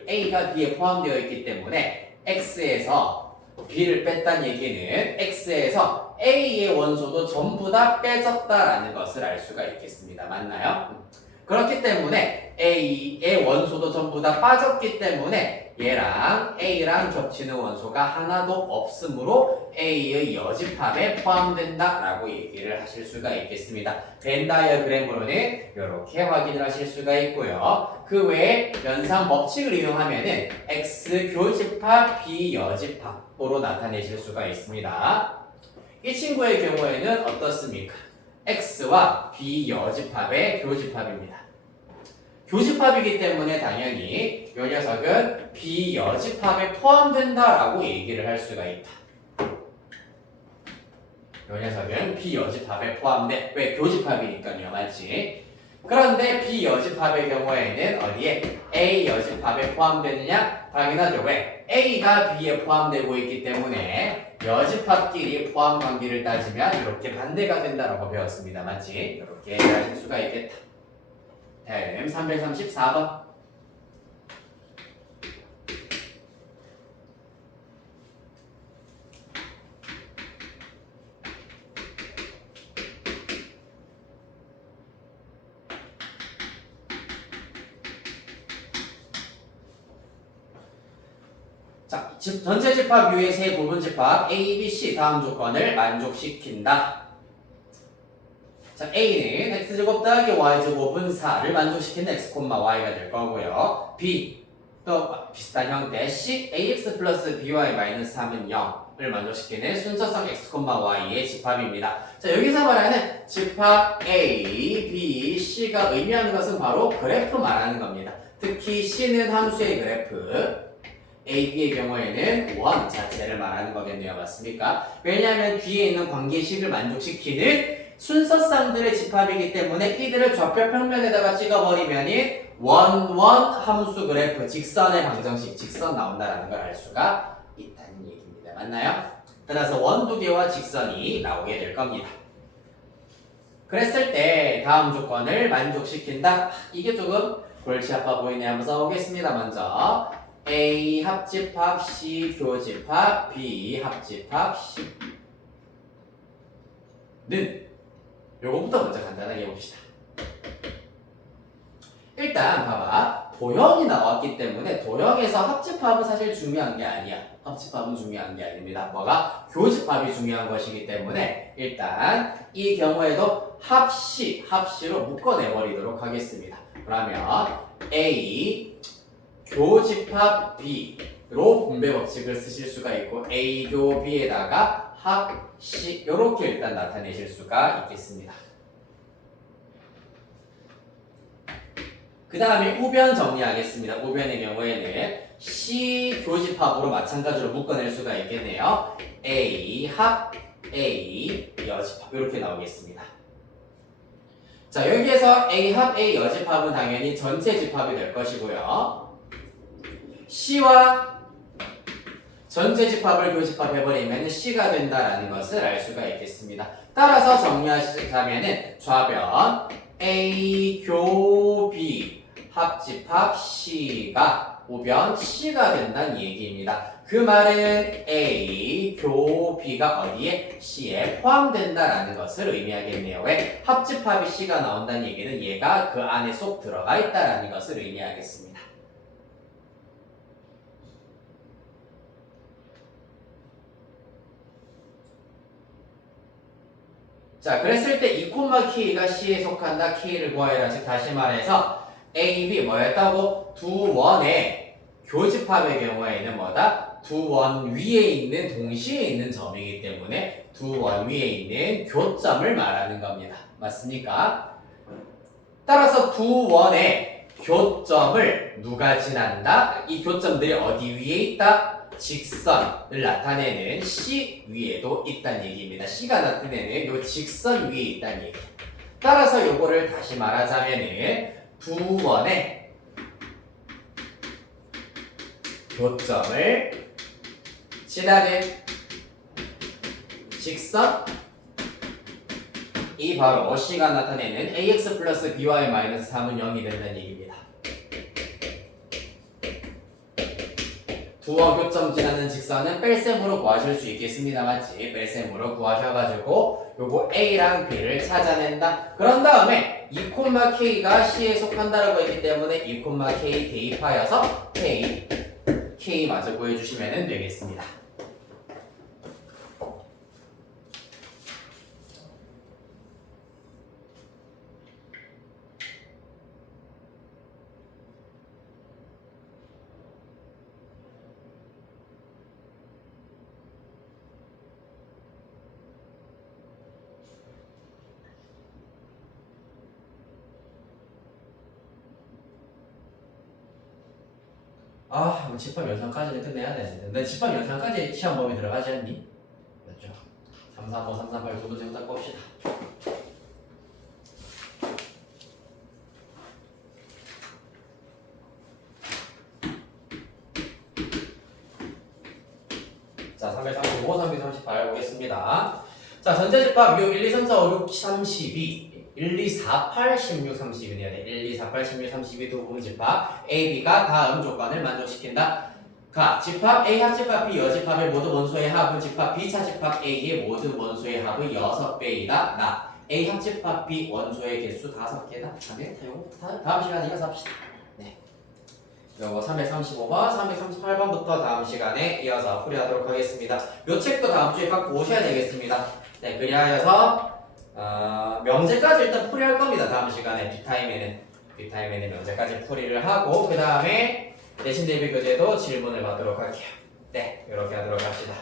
A가 B에 포함되어 있기 때문에 X에서 B를 뺐다는 얘기는 X에서 A의 원소도 전부 다 빼졌다라는 것을 알 수가 있겠습니다. 맞나요? 그렇기 때문에 A의 원소도 전부 다 빠졌기 때문에 얘랑 A랑 겹치는 원소가 하나도 없으므로 A의 여집합에 포함된다라고 얘기를 하실 수가 있겠습니다. 벤 다이어그램으로는 이렇게 확인을 하실 수가 있고요. 그 외에 연산 법칙을 이용하면은 X 교집합, B 여집합으로 나타내실 수가 있습니다. 이 친구의 경우에는 어떻습니까? X와 B 여집합의 교집합입니다. 교집합이기 때문에 당연히 이 녀석은 B 여집합에 포함된다라고 얘기를 할 수가 있다. 이 녀석은 B 여집합에 포함돼. 왜? 교집합이니까요. 맞지? 그런데 B 여집합의 경우에는 어디에? A 여집합에 포함되느냐? 당연하죠. 왜? A가 B에 포함되고 있기 때문에 여집합끼리 포함 관계를 따지면 이렇게 반대가 된다라고 배웠습니다. 맞지? 이렇게 하실 수가 있겠다. 다음 334번. 자, 전체 집합 U의 세 부분 집합 A, B, C 다음 조건을 만족시킨다. 자, A는 x제곱 더하기 y제곱은 4를 만족시키는 x, y가 될 거고요. B, 또 비슷한 형태 C, ax 플러스 by 마이너스 3은 0을 만족시키는 순서성 x, y의 집합입니다. 자, 여기서 말하는 집합 A, B, C가 의미하는 것은 바로 그래프 말하는 겁니다. 특히 C는 함수의 그래프, A, B의 경우에는 원 자체를 말하는 거겠네요. 맞습니까? 왜냐하면 뒤에 있는 관계식을 만족시키는 순서쌍들의 집합이기 때문에 이들을 좌표 평면에다가 찍어버리면이 원 함수 그래프 직선의 방정식 직선 나온다라는 걸 알 수가 있다는 얘기입니다. 맞나요? 따라서 원 두 개와 직선이 나오게 될 겁니다. 그랬을 때 다음 조건을 만족시킨다. 이게 조금 골치 아파 보이네. 한번 써보겠습니다. 먼저 A 합집합 C 교집합 B 합집합 C는 요거부터 먼저 간단하게 해봅시다. 일단 봐봐. 도형이 나왔기 때문에 도형에서 합집합은 사실 중요한 게 아니야. 합집합은 중요한 게 아닙니다. 뭐가? 교집합이 중요한 것이기 때문에 일단 이 경우에도 합시로 묶어내버리도록 하겠습니다. 그러면 A 교집합 B로 분배 법칙을 쓰실 수가 있고 A 교 B에다가 합시 이렇게 일단 나타내실 수가 있겠습니다. 그 다음에 우변 정리하겠습니다. 우변의 경우에는 C 교집합으로 마찬가지로 묶어낼 수가 있겠네요. A 합 A 여집합 이렇게 나오겠습니다. 자, 여기에서 A 합 A 여집합은 당연히 전체 집합이 될 것이고요. C와 전체 집합을 교집합해버리면 C가 된다라는 것을 알 수가 있겠습니다. 따라서 정리하시자면 좌변 A 교 B 합집합 C가 우변 C가 된다는 얘기입니다. 그 말은 A 교 B가 어디에? C에 포함된다라는 것을 의미하겠네요. 왜? 합집합이 C가 나온다는 얘기는 얘가 그 안에 쏙 들어가 있다라는 것을 의미하겠습니다. 자, 그랬을 때 2,K가 C에 속한다. K를 구하여라. 즉 다시 말해서 A, B 뭐였다고? 두 원의 교집합의 경우에는 뭐다? 두 원 위에 있는 동시에 있는 점이기 때문에 두 원 위에 있는 교점을 말하는 겁니다. 맞습니까? 따라서 두 원의 교점을 누가 지난다? 이 교점들이 어디 위에 있다? 직선을 나타내는 C 위에도 있다는 얘기입니다. C가 나타내는 요 직선 위에 있다는 얘기. 따라서 요거를 다시 말하자면은 두 원의 교점을 지나는 직선 이 바로 C가 나타내는 AX 플러스 BY 마이너스 3은 0이 된다는 얘기입니다. 두원 교점 지나는 직선은 뺄셈으로 구하실 수 있겠습니다. 맞지? 뺄셈으로 구하셔가지고 요거 A랑 B를 찾아낸다. 그런 다음에 2,K가 C에 속한다라고 했기 때문에 2,K 대입하여서 K 마저 구해주시면 되겠습니다. 집합 연산까지는 끝내야 되는데 근데 집합 연산까지 시험 범위 들어가지 않니? 맞죠? 3, 4, 5, 3, 4, 8 도도 정답 봅시다. 자, 335, 338 보겠습니다. 자, 전체 집합 6, 1, 2, 3, 4, 5, 6, 32 1, 2, 4, 8, 16, 32 내야 돼. 1, 2, 4, 8, 16, 32 두 부분 집합 A, B가 다음 조건을 만족시킨다. 가 집합 A 합집합 B 여집합의 모든 원소의 합은 집합 B 차집합 A의 모든 원소의 합의 6배이다. 나 A 합집합 B 원소의 개수 5개다. 안 되겠다. 요거 다음 시간에 이어서 합시다. 네. 요거 335번, 338번부터 다음 시간에 이어서 풀이하도록 하겠습니다. 요 책도 다음 주에 갖고 오셔야 되겠습니다. 네, 그리하여서 명제까지 일단 풀이할 겁니다. 다음 시간에 B타임에는 명제까지 풀이를 하고 그 다음에 내신 대비 교재도 질문을 받도록 할게요. 네, 이렇게 하도록 합시다.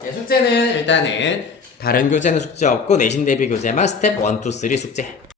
네, 숙제는 일단은 다른 교재는 숙제 없고 내신 대비 교재만 스텝 1, 2, 3 숙제.